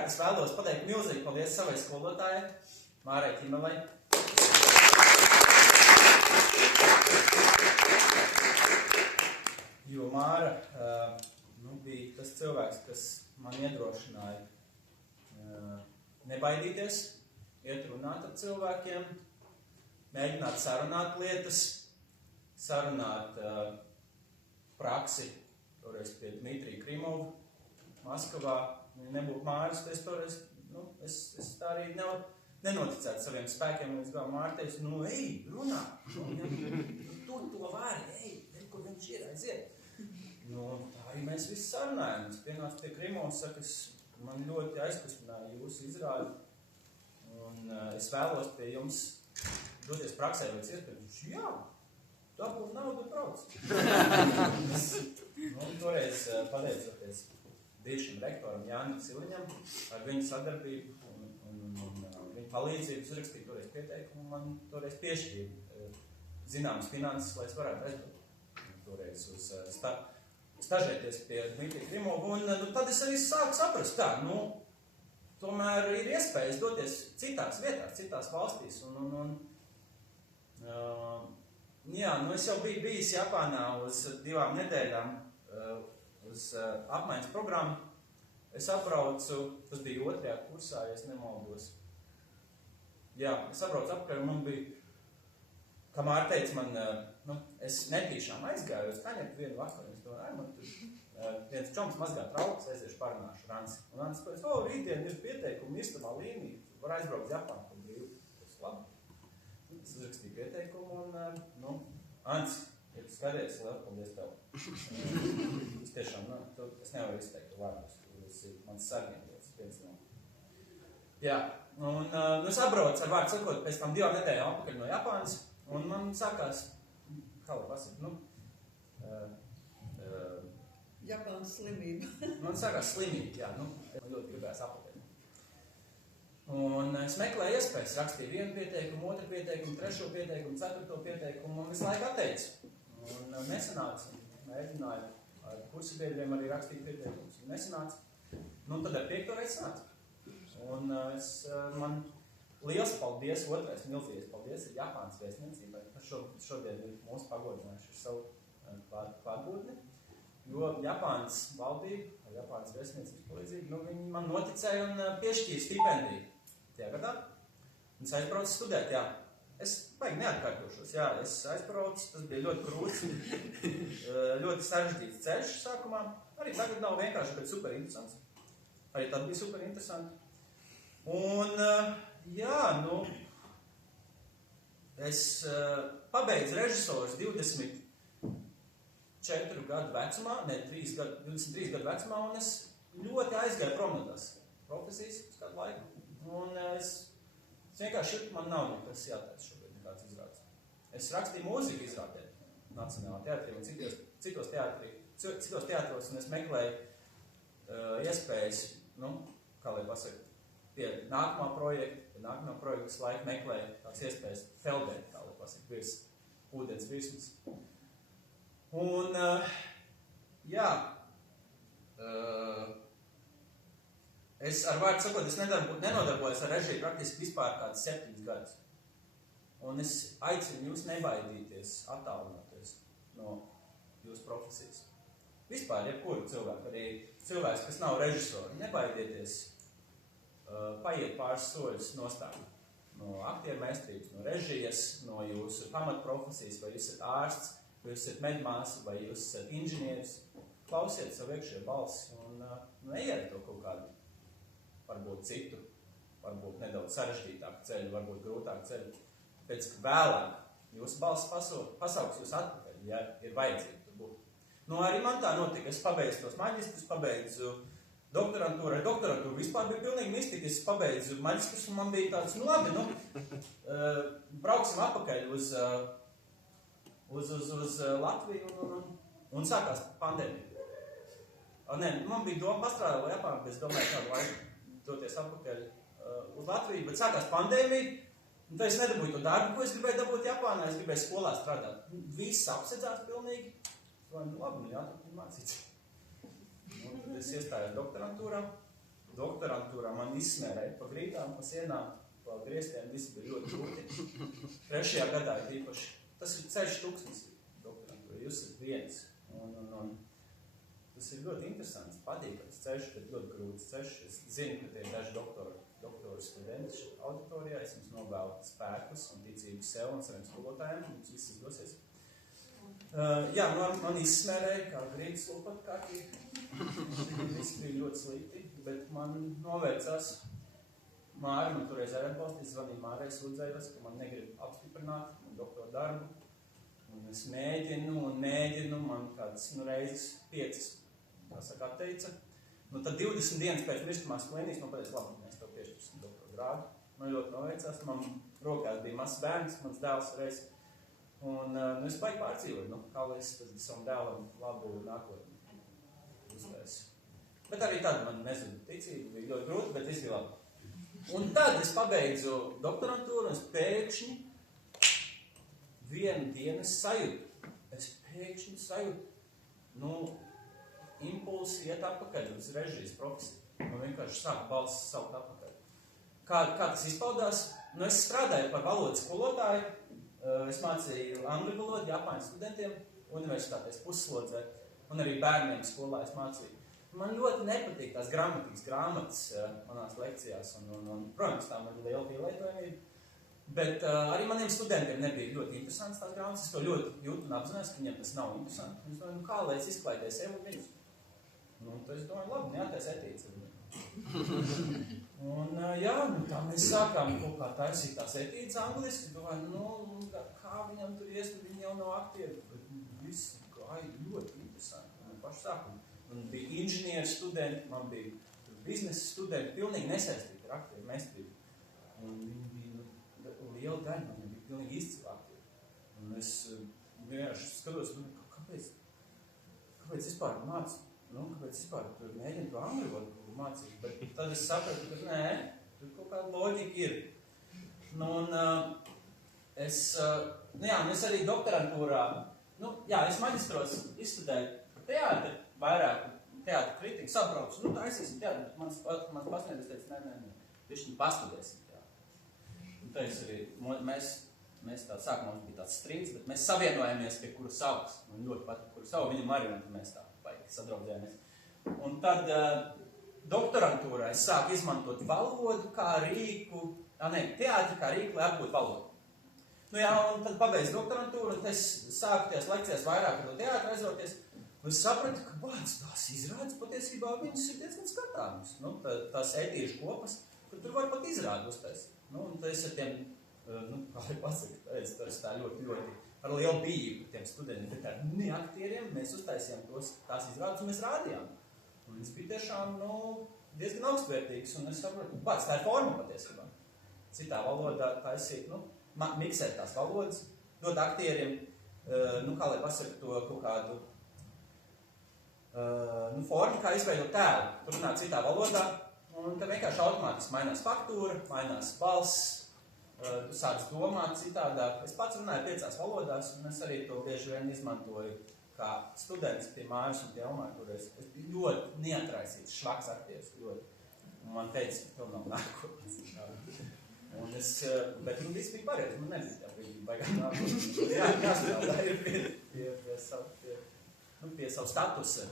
pirmkārt es vēlos pateikt milzīgi paldies savai skolotājai, Mārai Ķimelai. Jo Māra bija tas cilvēks, kas man iedrošināja nebaidīties, iet runāt ar cilvēkiem, mēģināt sarunāt lietas, sarunāt praksi, toreiz pie Dmitrija Krimova, Maskavā. Nebūtu Māras, es toreiz, es tā arī nenoticētu saviem spēkiem, un es gāju Māra teicu, ej, runā, tu to vari, ej, kur viņš ir, aiziet. Tā arī mēs visi sarunājam. Es pienācu pie Krimovas, saka, man ļoti aizkustināja jūsu izrādi, un es vēlos pie jums doties praksē līdz iespējams. Jā, dabūt naudu un brauc. Toreiz pateicoties bijušam rektoram Jānim Ciliņam, ar viņu sadarbību un viņu palīdzību uzrakstīju toreiz pieteikumu, man toreiz piešķīra zināmas finanses, lai es varētu aizdot toreiz uz stažēties pie Dmitrija Krimova, un tad es arī sāku saprast tā, tomēr ir iespējas doties citās vietās, citās valstīs, es jau biju bijis Japānā uz 2 nedēļām, uz apmaiņas programmu. Es apbraucu, tas bija 2. kursā, ja es nemaldos. Jā, es apbraucu apkārt, man bija, kā Māra teica, es netīšām aizgāju uz Kaņepu vienu vakaru, es domāju, man tur viens čoms mazgā trauks, aiziešu parunāšu ar Ansi. Un Ansi teica, rītdien ir pieteikumi, istamā līnija, var aizbraukt uz Japānu, kur brīvi. Tas labi. Es uzrakstīju pieteikumu un, Ansi, ja tu skaties, liels paldies tev. Es tiešām, es nevaru izteikt vārdus, tas ir mans sargiem, viens no. Jā, un es apbraucu ar vārdu sakot pēc tam 2 nedēļām apakaļ no Japānas, un man sākās, kā lai pasaka, Japānas slimība. Man sākās slimība, jā, man ļoti gribējās apakaļ. Un es meklēju iespējas, rakstīju 1 pieteikumu, 2 pieteikumu, 3 pieteikumu, 4 pieteikumu, un visu laiku atteicu. Un nesanāca, mēģināju ar kursabiedriem arī rakstīt pieteikumus, un nesanāca. Tad ar 5. reizi sanāca. Un man liels paldies, otrais milzīgais paldies ir Japānas vēstniecībai, kas šodien ir mūsu pagodinājuši ar savu klātbūtni. Jo Japānas valdība, Japānas vēstniecības palīdzība, viņi man noticēja un piešķīra stipendiju tajā gadā. Un es aizbraucu studēt, jā. Es baigi neatkārtošos, jā. Es aizbraucu, tas bija ļoti krūts, ļoti sarežģīts ceļš sākumā. Arī tagad nav vienkārši, bet super interesants. Arī tad bija super interesanti. Un, es pabeidzu režisors 24 gadu vecumā, 23 gadu vecumā, un es ļoti aizgāju prom no tās profesijas uz kādu laiku. Un es vienkārši man nav nekas jāteic šobrīd nekāds izrādes. Es rakstīju mūziku izrādē Nacionālā teātrī un citos teātros, un es meklēju iespējas, kā lai pasaka, pie nākamā projekta es laiku meklēju tās iespējas feldēt, kā lai pasaka, virs ūdens virsmas. Un, es ar vārdu sakot, es nenodarbojos ar režiju praktiski vispār kāds 7 gadus. Un es aicinu jūs nebaidīties, attālināties no jūsu profesijas. Vispār, jebkuru cilvēku, arī cilvēks, kas nav režisori, nebaidieties paiet pāris soļus nostāju. No aktiermestrības, no režijas, no jūsu pamatprofesijas, vai jūs esat ārsts, vai jūs esat medmāsa, vai jūs esat inženieris. Klausiet savu iekšējo balsi un neiet to kaut kādu, varbūt citu, varbūt nedaudz sarežģītāku ceļu, varbūt grūtāku ceļu. Pēc vēlāk jūsu balss pasauks jūs atpakaļ, ja ir vajadzība tur būt. Arī man tā notika. Es pabeidzu tos maģistrus, pabeidzu doktorantūru. Ar doktorantūru vispār bija pilnīgi mistika. Es pabeidzu maģistrus un man bija tāds, labi, brauksim atpakaļ uz Latviju un sākās pandēmija. Man bija doma pastrādāt Japānu, bet es domāju, kādu laiku doties atpakaļ uz Latviju, bet sākās pandēmija. Un tad es nedabūju to darbu, ko es gribēju dabūt Japānā, es gribēju skolā strādāt. Viss apsedzās pilnīgi. Labi, jāturpina mācīties. Tad es iestājos doktorantūrā. doktorantūrā man izsmērēja pa grītām, pa sienām, pa griestiem, visi bija ļoti grūti. 3. gadā ir īpaši. Tas ir ceļš tūkstnesī doktorantūrā, jūs esat viens. Un tas ir ļoti interesants, patīkams ceļš, bet ļoti grūts ceļš. Es zinu, ka tie ir daži doktoru studenti auditorijā, es jums novēlu spēkus un ticību sev un saviem skolotājiem, un jums viss izdosies. Jā, man izsmērēja, kā grīdas lupat kārtīgi. Viss bija ļoti slikti, bet man novērcās. Māra man toreiz arī atbalstīs, zvanīja Mārai, sūdzējos, ka man negrib apstiprināt doktoru darbu. Un es mēģinu, man kādas reizes 5, kā saka, atteica. Nu, tad 20 dienas pēc mirstamās klīnijas, man pateica, labi, mēs tev piešķirsim doktoru grādu. Man ļoti novērcās, man rokās bija mazs bērns, mans dēls reiz. Un es baigi pārdzīvoju, kā lai es savam dēlam labu nākotni uztaisu. Bet arī tad man nezuda ticība, bija ļoti grūti, bet es biju labi. Un tad es pabeidzu doktorantūru, un es pēkšņi vienu dienu sajūtu. Es pēkšņi sajūtu, impulsi iet atpakaļ uz režijas profesiju. Man vienkārši sāk balss saukt atpakaļ. Kā tas izpaudās? Es strādāju par valodas skolotāju. Es mācīju angļu valodu Japāņu studentiem universitātēs pusslodzē, un arī bērniem skolā es mācīju. Man ļoti nepatīk tās grāmatas manās lekcijās, un protams, tā man ir liela pielietojamība, bet arī maniem studentiem nebija ļoti interesants tās grāmatas. Es to ļoti jūtu un apzinās, ka viņiem tas nav interesanti. Es domāju, kā lai es izklaidēju sev un viņus? Tad es domāju, labi, neatais etīts. Un tā mēs sākām kaut kā taisīt tās etīdes angliski. Domāju, kā viņam tur ies, viņi jau nav aktieri. Bet viss gāja ļoti interesanti. Man pašu sākumu. Man bija inženieru studenti, man bija biznesa studenti, pilnīgi nesaistīti ar aktieru mestrību. Un viņi bija liela daļa, man bija pilnīgi izcili aktieri. Un es vienkārši skatos, kāpēc vispār mācu? Kāpēc vispār tur mēģinu to angļu valodu mācīt? Bet tad es sapratu, ka nē, tur kaut kāda loģika ir. Es arī doktorantūrā, es maģistros izstudēju teātri, vairāk teātri kritiku, sabraucu, taisīsim teātri, bet mans pasniedzis teica, nē, tieši pastudēsim teātri. Un tā es arī, mēs tā sākumā mums bija tāds strīds, bet mēs savienojamies pie kura savas. Man ļoti patīk kura savu, viņam arī, un mēs tā sadraudzējāmies. Un tad doktorantūrā es sāku izmantot valodu kā rīku, teātri kā rīku, lai apgūtu valodu. Un tad pabeidzu doktorantūru, un es sāku tajās lekcijās vairāk ar to teātri aizrauties. Un es sapratu, ka tās izrādes patiesībā viņas ir diezgan skatāmas. Tās etīšu kopas, tur var pat izrādi uztaisīt. Un tad es ar tiem, kā lai pasaka, es tā ļoti ar lielu bijību tiem studentiem, bet ar neaktieriem mēs uztaisījām tās izrādes un mēs rādījām. Un viņas bija tiešām, diezgan augstvērtīgas, un es saprotu, tā ir forma patiesībā. Citā valodā taisīt, miksēt tās valodas, dot aktieriem, kā lai pasaka to kaut kādu formu, kā izveidot tēlu. Tur runāt citā valodā, un tad vienkārši automātiski mainās faktūra, mainās balss, tu sāc domāt citādāk. Es pats runāju 5 valodās, un es arī to bieži vien izmantoju kā students pie Māras un pie Elmāra, kur es biju ļoti neatraisīts, švaks aktieris ļoti. Un man teica, ka tev nav nākotnes. Bet viss bija pareizi, man nebija tā bija baigā nākotnes. Jāstrādā ir pie savu statusa.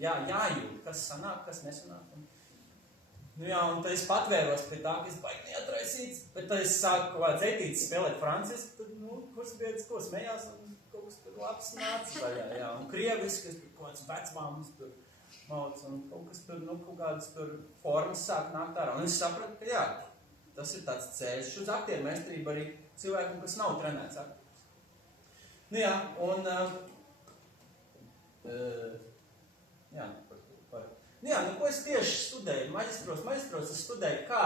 Jājūt, kas sanāk, kas nesanāk. Un tad es patvēros pie tā, ka es baigi neatraisīts, bet tad es sāku kaut kāds etītis spēlēt francisku, tad, kurs biedrs, ko smējās, un kaut kas tur labs nāca vaļā, un krieviski, kas tur kaut kāds vecmāmas tur mauc, un kaut kas tur, kaut kādas tur formas sāk nākt ārā. Un es sapratu, ka tas ir tāds ceļš uz aktieru mestrību arī cilvēkiem, kas nav trenēts aktieris. Ko es tieši studēju? Maģistros es studēju, kā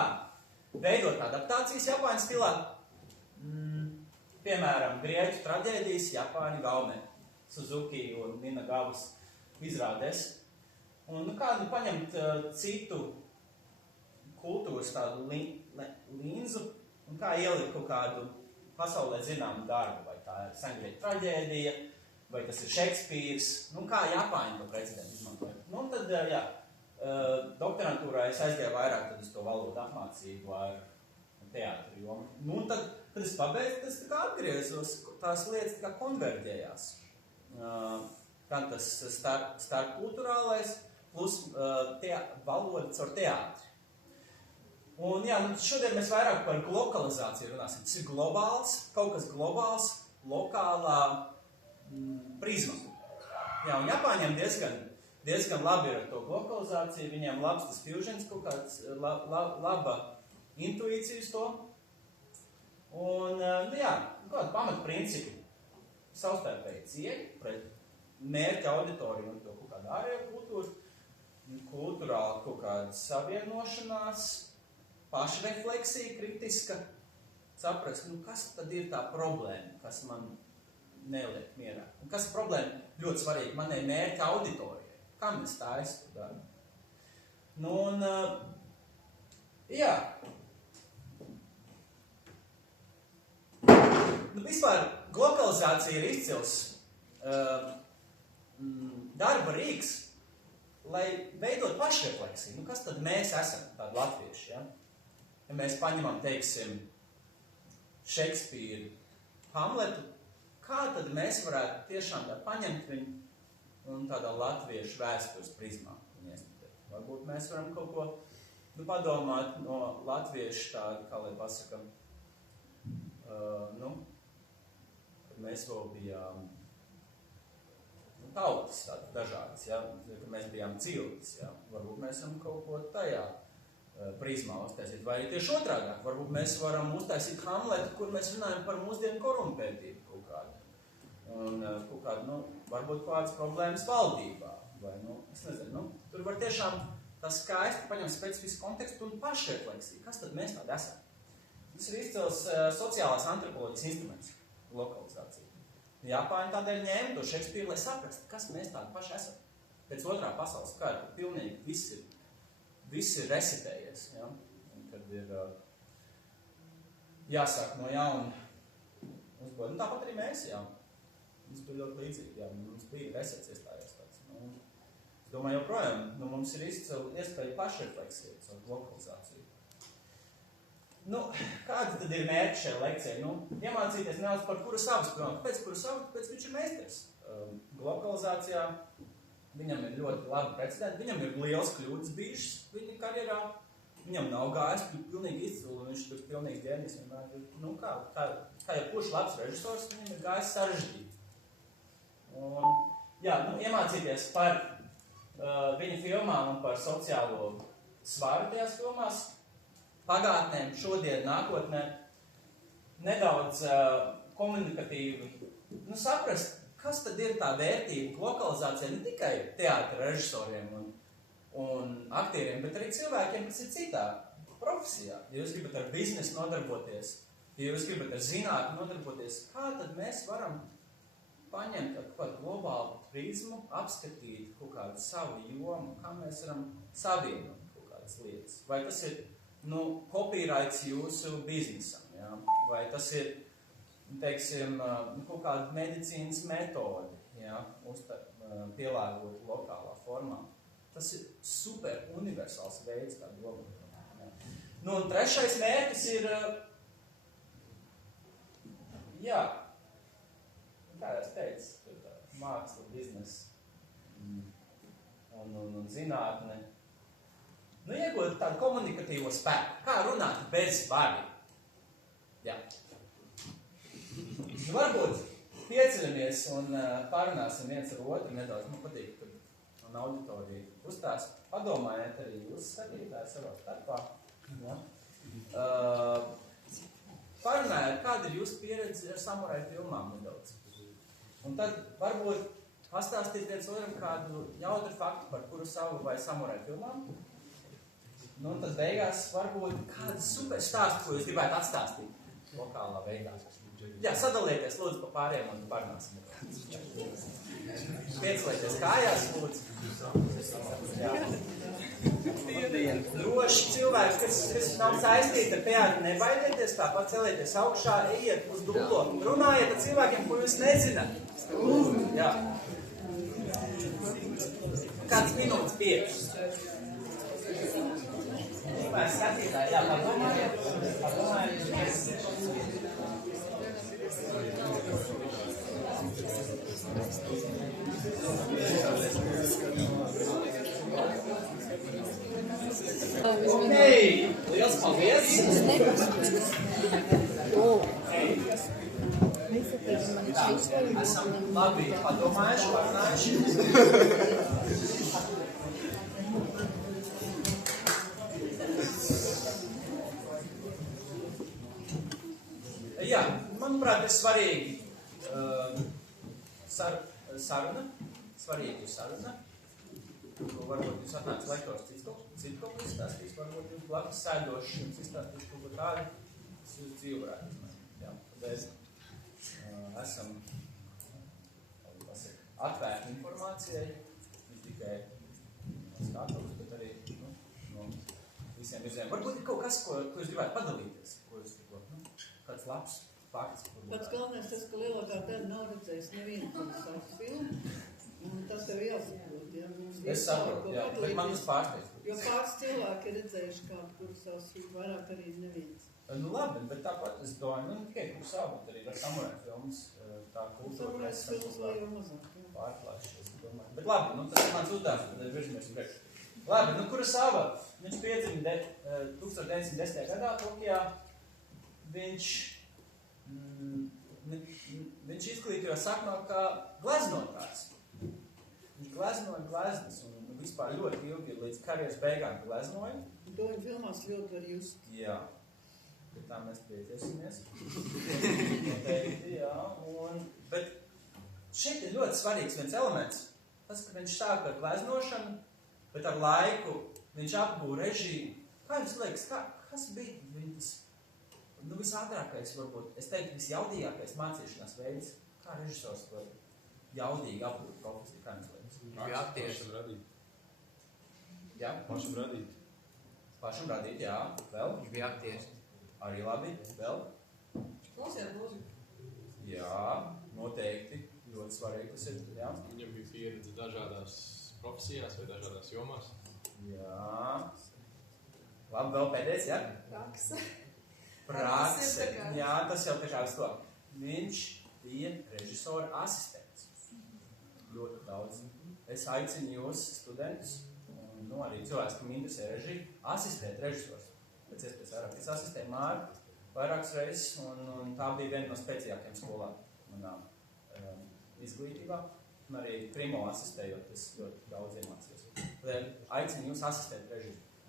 veidot adaptācijas Japāņu stilā. Piemēram, grieķu traģēdijas Japāņu gaumē. Suzuki un Nina Gavas izrādēs. Un kādu paņemt citu kultūras tādu līnzu un kā ielikt kaut kādu pasaulē zināmu darbu. Vai tā ir sengrieķu traģēdija, vai tas ir Šekspīrs. Kā Japāņu to precedentu izmantoja. Tad, doktorantūrā es aizgāju vairāk tad uz to valodu apmācību ar teātri jomu. Nu, un tad, kad es pabeidzu, tas tā kā atgriezos, tās lietas tā kā konverģējās. Gan tas starpkulturālais, plus valoda caur teātri. Un jā, šodien mēs vairāk par globalizāciju runāsim. Tas ir globāls, kaut kas globāls, lokālā prizma. Jā, un Japāņiem diezgan labi ir ar to globalizāciju, viņiem labs tas fusions, kaut kāds laba intuīcija uz to. Un, jā, kāda pamatprincipi savstarpēji cieņa pret mērķa auditoriju un to kaut kādu ārējo kultūru, kultūrāli kaut kāda savienošanās, pašrefleksija kritiska, saprast, kas tad ir tā problēma, kas man neliek mierā. Un kas ir problēma ļoti svarīgi manai mērķa auditorijai? Kam es tā esmu daru? Nu, un, jā. Nu, vispār globalizācija ir izcils darba rīks, lai veidot pašrefleksiju. Kas tad mēs esam, tādi latvieši, ja? Ja mēs paņemam, teiksim, Šekspīru, Hamletu, kā tad mēs varētu tiešām tā paņemt viņu un tādā latviešu vēstures prizmā? Varbūt mēs varam kaut ko padomāt no latviešu tāda, kā lai pasakam, kad mēs vēl bijām tautas tādas dažādas, ja? Kad mēs bijām ciltis, ja? Varbūt mēs varam kaut ko tajā prizmā uztaisīt. Vai tieši otrādāk, varbūt mēs varam uztaisīt Hamletu, kur mēs runājam par mūsdienu korumpētību kaut kādu. Un kaut kādu, varbūt kādas problēmas valdībā. Vai, es nezinu, tur var tiešām tā skaisti paņemt specifisku kontekstu un pašrefleksiju. Kas tad mēs tādi esam? Tas ir izcils sociālās antropoloģijas instruments, lokalizācija. Japāņi tādēļ ņēma to Šekspīru, lai saprast, kas mēs tādi paši esam. Pēc otrā pasaules kara, kad pilnīgi viss ir resitējies, ja? Un kad ir jāsāk no jauna uzbūvēt. Tāpat arī mēs, jā. Mums bija ļoti līdzīgi, jā. Mums bija resets iestājās tāds. Es domāju, joprojām, mums ir iespēja pašrefleksija caur lokalizāciju. Kāds tad ir mērķi šajā lekcijā? Iemācīties nedaudz par kura savas pilnāk. Kāpēc kura savas? Kāpēc viņš ir meistars? Lokalizācijā viņam ir ļoti labi precedenti, viņam ir liels kļūdas bijušas viņa karjerā, viņam nav gājis, pilnīgi izcili, un viņš tur pilnīgi ģēnijs, kā jau kurš labs režisors, viņam ir gājis sarežģīt. Un, jā, iemācīties par viņa filmām un par sociālo svaru tajās filmās, pagātnēm, šodien, nākotnē, nedaudz komunikatīvi, saprast, kas tad ir tā vērtība lokalizācija ne tikai teātra režisoriem un aktieriem, bet arī cilvēkiem, kas ir citā profesijā. Ja jūs gribat ar biznesu nodarboties, ja jūs gribat ar zinātni nodarboties, kā tad mēs varam paņemt ar kādu globālu prizmu, apskatīt kaut kādu savu jomu, kā mēs varam savienot kaut kādas lietas. Vai tas ir, copyrights jūsu biznesam, ja? Vai tas ir, teiksim, kaut kāda medicīnas metode, ja, pielāgot lokālā formā. Tas ir super universāls veids, kā domāt. Ja. Un trešais mērķis ir, jā, kā es teicu, māksla, biznesa un zinātne. Iegūt tādu komunikatīvo spēku. Kā runāt bez vārdi? Jā. Varbūt pieceļamies un pārunāsim viens ar otru nedaudz. Man patīk, kad un auditorija uzstās. Padomājiet arī jūs skatītāji savā starpā. Ja. Pārunājiet, kāda ir jūsu pieredze ar samurai filmām nedaudz. Un tad varbūt pastāstīt viens otram kādu jautru faktu par kuru savu vai samurai filmām. Un tad beigās varbūt kādu super stāstu, ko jūs gribētu atstāstīt lokālā veidā. Jā, sadalieties, lūdzu, pa pāriem un parunāsim. Piecelieties kājās, lūdzu. Jā. Droši cilvēki, kas nav saistīti ar teātri, nebaidieties, tāpat celieties augšā, ejiet uz dullo. Runājiet ar cilvēkiem, ko jūs nezināt. Jā. Kāds minūtes 5. tomēr skatītāji, jā, padomājiet. Ok, liels paldies! Esam labi padomājuši, parunājuši. Jā, manuprāt, ir svarīgi saruna. Svarīgi ir saruna. Varbūt jūs atnāks lektors citu kaut ko izstāstīs, varbūt jūs blakus sēdoši jums izstāstīs kaut ko tādu, kas jūs dzīvi varētu izmantot. Jā, tādēļ esam atvērti informācijai, ne tikai skatos, bet arī no visiem virzieniem. Varbūt ir kaut kas, ko jūs gribētu padalīties, ko jūs tikko, kāds labs fakts. Pats galvenais tas, ka lielākā daļa nav redzējis nevienu savu filmu, un tas tev jāsaprot, ja? Es saprotu, jā, bet man tas pārsteidz. Jo pāris cilvēki ir redzējuši kādu, kuru savus filmu, vairāk arī neviens. Nu labi, bet tāpat es domāju, ne tikai kuru savu, bet arī ar samurai filmas, tā kultūra. Samurai filmas vai jau mazāk, jā. Pārklāšies, domāju. Bet labi, tas ir mans uzdevums, tad virzamies priekš. Labi, kura sava? Viņš piedzima 1910. gadā Tokijā. Viņš izglītojās sākumā kā gleznotājs. Viņš gleznoja gleznas un vispār ļoti ilgi līdz karjeras beigām gleznoja. To viņa filmās ļoti var just. Jā, bet tā mēs pieķersimies. Noteikti, jā. Bet šeit ir ļoti svarīgs viens elements. Tas, ka viņš sāka ar gleznošanu, bet ar laiku viņš apgūra režiju. Kā jums liekas, kas bija viņas visātrākais, varbūt, es teiktu, visjaudīgākais mācīšanās veids, kā režisors var jaudīgi apgūt profesiju, kā jums liekas? Viņš bija aktieris. Pašam radīt. Jā? Pašam radīt. Pašam radīt, jā. Vēl? Viņš bija aktieris. Arī labi. Vēl? Klausījāt mūziku? Jā, noteikti. Ļoti svarīgi tas ir, jā. Viņam bija pieredze dažādās profesijās vai dažādās jomās. Jā. Labi, vēl pēdējais, jā? Prakse. Jā, tas jau tiešām to. Viņš bija režisora asistents. Ļoti daudz. Es aicinu jūs, studentus, un arī cilvēks, kam interesē režiju, asistēt režisors. Pēc iespējas vairāk. Es asistēju Māru vairākas reizes, un tā bija viena no spēcīgākajām skolām manā izglītībā. Un arī primo asistējot, es ļoti daudz iemācījos. Tādēļ aicinu jūs asistēt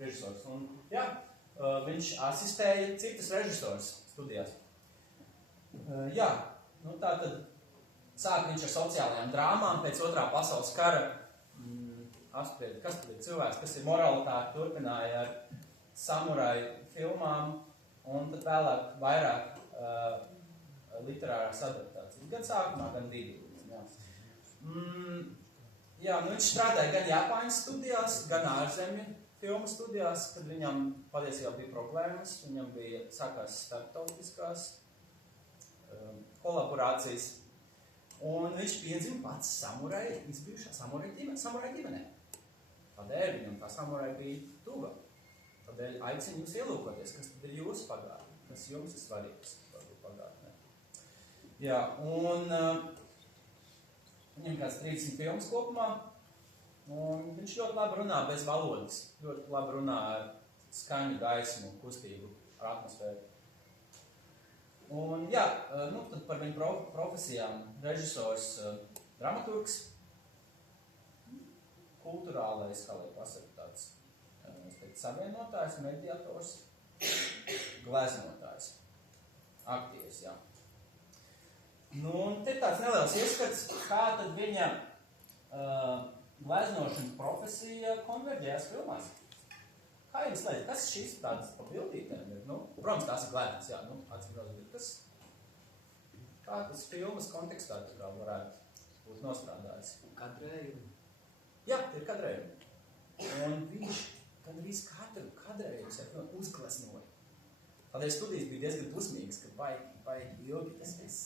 režisors. Un, jā, viņš asistēja citas režisors studijās. Jā, tātad sāk viņš ar sociālajām drāmām pēc otrā pasaules kara. Apspried, kas tad ir cilvēks, kas ir moralitāte, turpināja ar samurai filmām un tad vēlāk vairāk literārās adaptācijas. Gan sākumā, gan vidū. Jā, viņš strādāja gan Japāņu studijās, gan ārzemju filmu studijās, kad viņam patiesībā bija problēmas, viņam bija sākās starptautiskās kolaborācijas, un viņš piedzima pats samurai, izbijušā samurai ģimenē. Tādēļ viņam tā samurai bija tuva. Tādēļ aicinu jūs ielūkoties, kas tad ir jūsu pagātne, kas jums ir svarīgs pagātnē. Jā, un viņam kāds 30 filmas kopumā, un viņš ļoti labi runā bez valodas, ļoti labi runā ar skaņu, gaismu, kustību, ar atmosfēru. Un jā, tad par viņu profesijām režisors, dramaturgs, kulturālais, kā lai pasaka tāds, savienotājs, mediators, gleznotājs, aktieris, jā. Un te tāds neliels ieskats, kā tad viņa gleznošanas profesija konverģējās filmās. Kā jums liekas, kas šīs tādas papildītēm ir? Protams, tās ir gleznas, jā, atsimrozīt, kā tas filmas kontekstā varētu būt nostrādājis? Kadrējumi. Jā, tie ir kadrējumi. Un viņš gandrīz katru kadrējumu uzgleznoja. Tādēļ studijas bija diezgan dusmīgas, ka baigi ilgi tas viss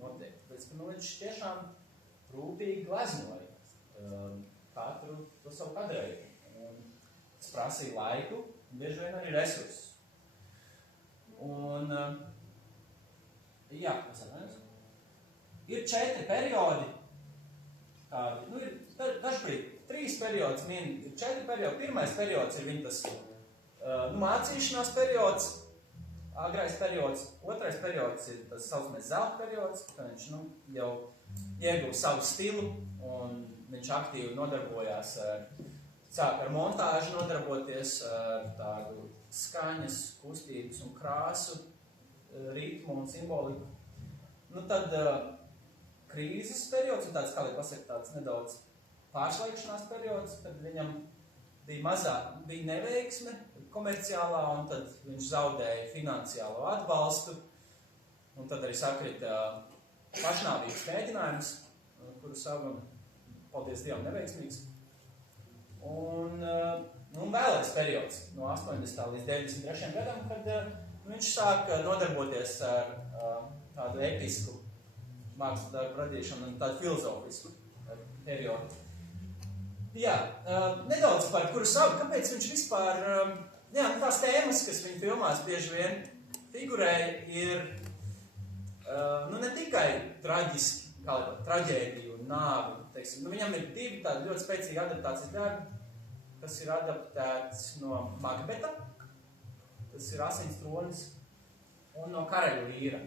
notiek. Tāpēc, ka viņš tiešām rūpīgi gleznoja katru to savu kadrējumu. Tas prasīja laiku, bieži vien arī resursus. Un, jā, ir 4 periodi, kādi, ir dažbrīd 3 periodus, ir 4 periodi. Pirmais periods ir viņa tas mācīšanās periods, agrais periods. Otrais periods ir tas saucamais zelta periods, kad viņš jau ieguva savu stilu un viņš aktīvi nodarbojās sāk ar montāžu nodarboties, ar tādu skaņas, kustības un krāsu, ritmu un simboliku. Tad krīzes periods un tāds, kā lai pasaka, tāds nedaudz pārslēgšanās periods, kad viņam bija neveiksme komerciālā, un tad viņš zaudēja finansiālo atbalstu, un tad arī sakrita pašnāvības mēģinājums, kuru savam, paldies Dievam, neveiksmīgs. Un vēlais periods no 80. līdz 93. gadam, kad viņš sāk nodarboties ar tādu episku mākslas darbu radīšanu un tādu filozofisku periodu. Jā, nedaudz par kuru savu, kāpēc viņš vispār, tās tēmas, kas viņa filmās bieži vien figurēja, ir ne tikai traģiski, kā traģēdiju un nāvi, teiksim. Viņam ir 2 tādi ļoti spēcīgi adaptācijas darbi, kas ir adaptēts no Makbeta, tas ir Asins tronis, un no Karaļa līra.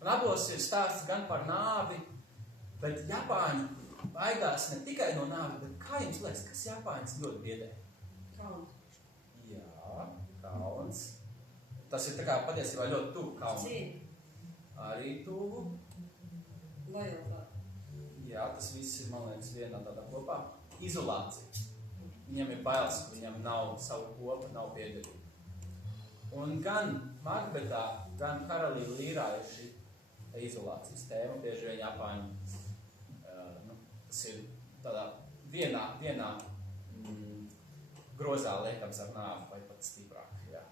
Un abos ir stāsts gan par nāvi, bet Japāņi baidās ne tikai no nāvi, bet kā jums liekas, kas Japāņus ļoti biedē? Kauns. Jā, kauns. Tas ir tā kā patiesībā ļoti tuvu kaunu. Arī tuvu. Lojalitāte. Jā, tas viss ir, man liekas, vienā tādā kopā. Izolācija. Viņam ir bailes, ka viņam nav savu kopu, nav piederība. Un gan Makbetā, gan Karalī līrā ir šī izolācijas tēma, bieži vien Japāņi. Tas ir tādā vienā grozā liekams ar nāvi vai pat stiprāk. Jā,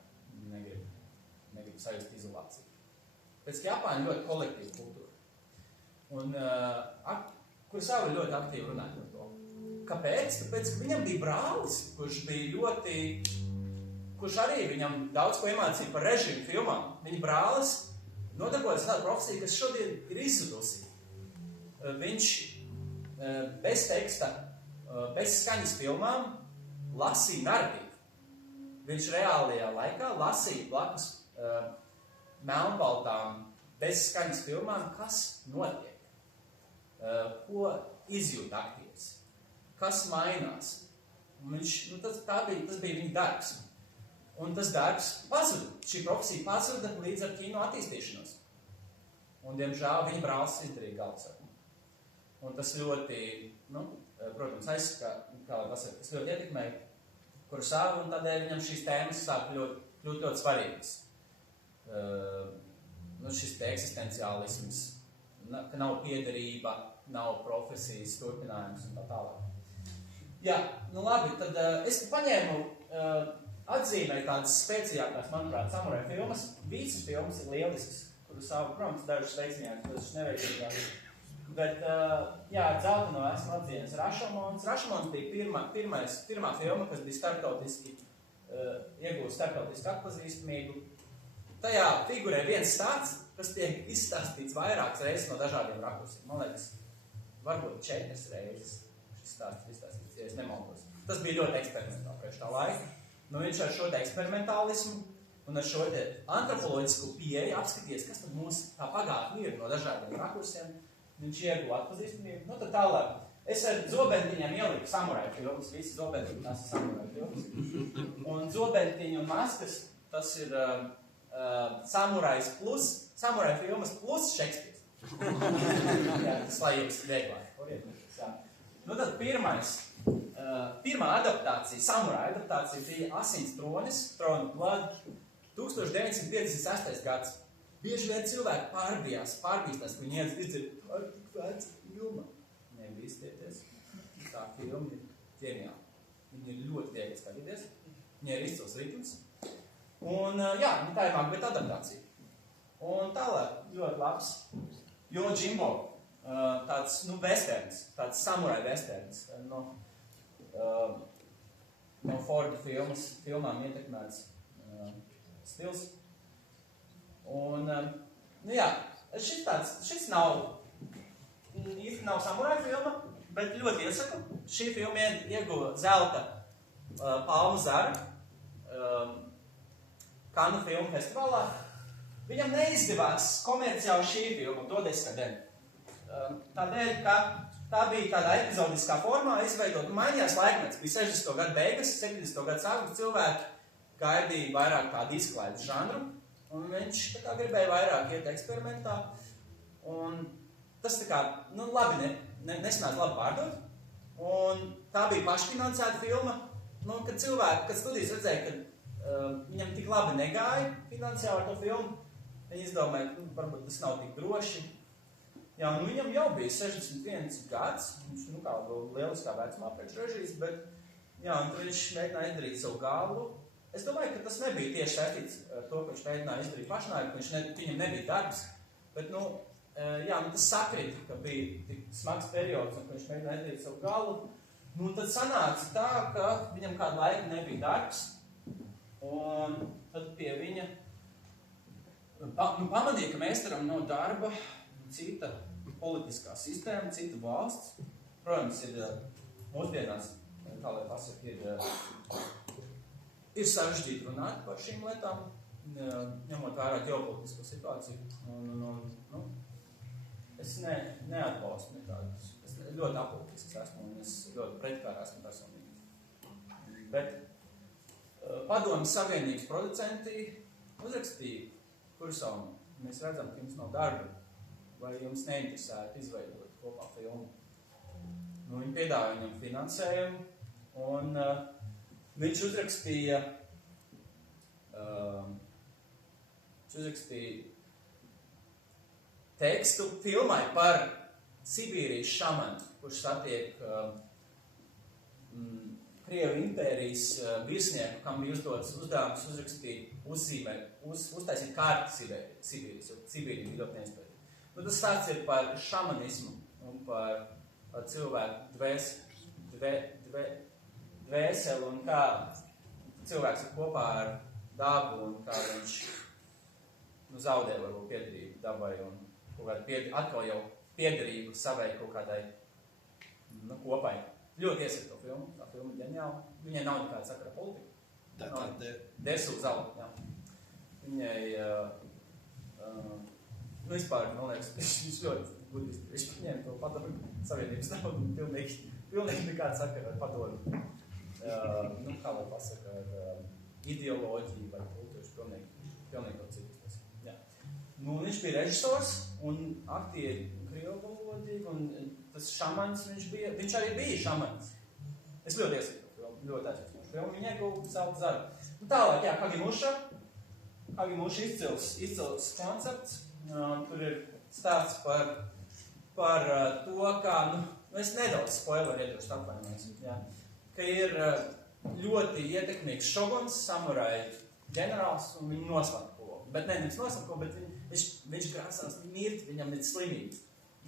negribu sajust izolāciju. Pēc ka Japāņi ļoti kolektīva kultūra. Un Kurosawa ļoti aktīvi runāja par to. Kāpēc? Tāpēc, ka viņam bija brālis, kurš arī viņam daudz ko iemācīja par režīmu filmām. Viņa brālis nodarbojas tādu profesiju, kas šodien ir izzudusi. Viņš bez teksta, bez skaņas filmām lasīja narratīvu. Viņš reālajā laikā lasīja blakus melnbaltām, bez skaņas filmām, kas notiek, ko izjūt aktīvs, kas mainās. Viņš, tas bija viņa darbs. Un tas darbs pazuda. Šī profesija pazuda līdz ar kino attīstīšanos. Un, diemžēl, viņa brālis izdarīja galvasargu. Un tas ļoti, protams, tas ļoti ietekmēja Kurosawu, un tādēļ viņam šīs tēmas sāk kļūt ļoti svarīgas. Šis te eksistenciālisms, ka nav piederība, nav profesijas turpinājums un tā tālāk. Jā, labi, tad es paņēmu atzīmēju tādas spēcīgākās, manuprāt, samurai filmas. Visas filmas ir lieliskas, Kurosawa, protams, dažas veiksmīgākas, dažas neveiksmīgākas. Bet, dzelteno esmu atzīmes Rašomons. Rašomons bija pirmā filma, kas bija starptautiski, iegūst starptautiski atpazīstamību. Tajā figurē viens stāsts, kas tiek izstāstīts vairākas reizes no dažādiem rakursiem. Man liekas, varbūt 4 reizes šis stāsts izstāstīts, ja es nemaldos. Tas bija ļoti eksperimentāli priekš tā laika. Viņš ar šo te eksperimentālismu un ar šo te antropoloģisku pieeju apskaties, kas tad mūsu tā pagātne ir no dažādiem rakursiem. Viņš ieguva atpazīstamību. Tad tālāk. Es ar zobentiņiem ieliku samurai filmas. Visi zobentiņi tas ir samurai filmas. Un zobentiņu un maskas, tas ir samurais plus, samurai filmas plus Šekspīrs. Jā, tas lai jums vieglāk. orientēties. Tad pirmā adaptācija, samurai adaptācija bija Asins tronis, Throne of Blood, 1956. gads. Bieži vien cilvēki pārbīstās, ka viņi iedzird, ar tik veca filma. Nebīstieties. Tā filma ir ģeniāla. Viņa ir ļoti viegli skatīties. Viņa ir izcils ritms. Un, tā ir Makbeta adaptācija. Un tālāk, ļoti labs. Yojimbo, tāds, westerns, tāds samurai westerns. no Forda filmām ietekmēts stils. Un, nu jā, šis īsti nav samurāja filma, bet ļoti iesaku. Šī filma ieguva zelta palmu zaru Kannu filmu festivālā. Viņam neizdevās komerciāli šī filma, dodies kādēļ. Tādēļ, ka tā bija tādā epizodiskā formā izveidot, mainījās laikmets. Bija 60. gadu beigas, 70. gadu sākums, cilvēki gaidīja vairāk tādu izklaides žanru, un viņš tā kā gribēja vairāk iet eksperimentā. Un tas tā kā, nu labi, nesanāca labi pārdot, un tā bija pašfinansēta filma. Nu, kad studijas redzēja, ka viņam tik labi negāja finansiāli ar to filmu, viņi izdomāja, ka varbūt tas nav tik droši. Jā, nu viņam jau bija 61 gads, viņš kā lieliskā vecumā pēc režijas, bet jā, un tad viņš mēģināja izdarīt savu galvu. Es domāju, ka tas nebija tieši saistīts ar to, ka viņš mēģināja izdarīt pašnāju, ka viņam nebija darbs, bet, nu, jā, nu tas sakrita, ka bija tik smags periods, un ka viņš mēģināja izdarīt savu galvu. Nu, tad sanāca tā, ka viņam kādu laiku nebija darbs, un tad pie viņa pamanīja, ka meistaram no darba cita politiskā sistēma, cita valsts. Protams, ir mūsdienās, kā lai pasaka, ir sarežģīti runāt par šīm lietām, ņemot vērā ģeopolitisko situāciju. Es neatbalstu nekādus. Es ļoti apolitisks esmu un es ļoti pretkārā esmu personīgi. Bet Padomju Savienības producenti uzrakstīja kursaunu. Mēs redzam, ka jums nav darba, vai jums neinteresētu izveidot kopā filmu. Nu, viņi piedāvāja viņam finansējumu, un viņš uzrakstīja tekstu filmai par Sibīrijas šamanu, kurš satiek Krievu impērijas virsnieku, kam bija uzdots uzdevums uztaisīt kārti Sibīrijas, jo Sibīrija bija ļoti nespēja. Nu, tas stāsts ir par šamanismu un par cilvēku dvēseli un kā cilvēks ir kopā ar dabu un kā viņš zaudē varbūt piederību dabai un atkal jau piederību savai kaut kādai kopai. Ļoti iesaku to filmu. Tā filma ir ģeniāla. Viņai nav nekāda sakara politika. Desu Zala, jā. Viņai, vispār, man liekas, viņš ļoti budisti. Viņš paņēma to Padomju Savienības naudu un pilnīgi nekāda sakara ar padomju. Kā lai pasaka, ar ideoloģiju vai kultūru, pilnīgi kaut citas. Jā. Nu, viņš bija režisors un aktieri krievu valodīgi, un tas šamans viņš arī bija šamans. Es ļoti iesaku to filmu, ļoti aizsācu filmu. Viņa iegūta zelta zaru. Nu, tālāk, jā, Kagimuša izcils koncepts. Tur ir stāsts par to, kā, es nedaudz spoileri iedrošu atvainojos, ka ir ļoti ietekmīgs šoguns, samurāju ģenerāls, un viņu noslapko. Bet nevis noslapko, bet viņš grasās mirt, viņam ir slimības.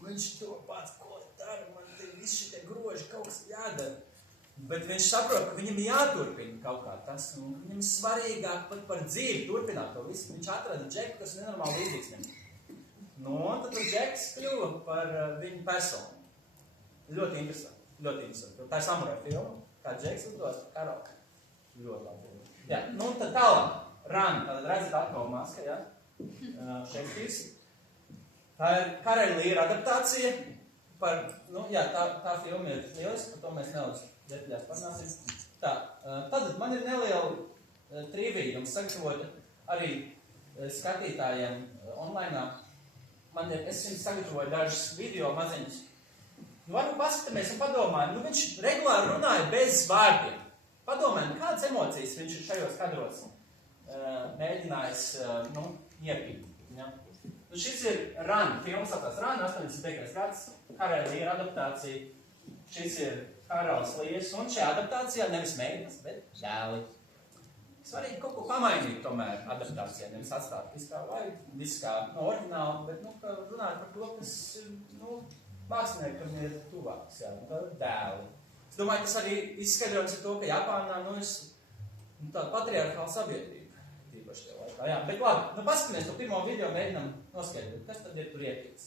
Viņš to pats, ko dara, man te visi šitie groži, kaut kas jādara. Bet viņš saprot, ka viņam jāturpina kaut kā tas, un viņam ir svarīgāk pat par dzīvi turpināt to visu. Viņš atrada Džeku, kas ir nenormāli līdzīgs viņam. Nu, un tad Džeks kļuva par viņu personu. Ļoti interesanti. Tā ir samurāja filma, kā Džeks uzdos karaoke. Ļoti labi. Jā, nu, tad tālāk. Run, tad redzat atkal maska, jā? Šekspīrs. Tā ir Karaļa Līra adaptācija par, tā filma ir lieliska, par to mēs nedaudz detaļās parunāsim. Tā, tad man ir neliela trivija jums sagatavota arī skatītājiem online. Es jums sagatavoju dažus video maziņus. Varbūt paskatāmies un padomājam, viņš regulāri runāja bez vārdiem. Padomājam, kādas emocijas viņš ir šajos kadros mēģinājis, iepīt. Ja? Šis ir Run, filmas atās Run, 85. gads, Karaļa Līra adaptācija. Šis ir Karalis Līrs, un šajā adaptācijā nevis meitas, bet dēli. Svarīgi kaut ko pamainīt tomēr adaptācijā, nevis atstāt viss kā oriģināli, bet runāt par to, kas māksliniekam ir tuvāks, dēli. Es domāju, tas arī izskaidrojums ar to, ka Japānā, tāda patriarchāla sabiedrība, tīpaši tajā laikā. Jā, bet labi, paskatāmies to pirmo video, mēģinam noskaidrot, kas tad ir tur iepīts.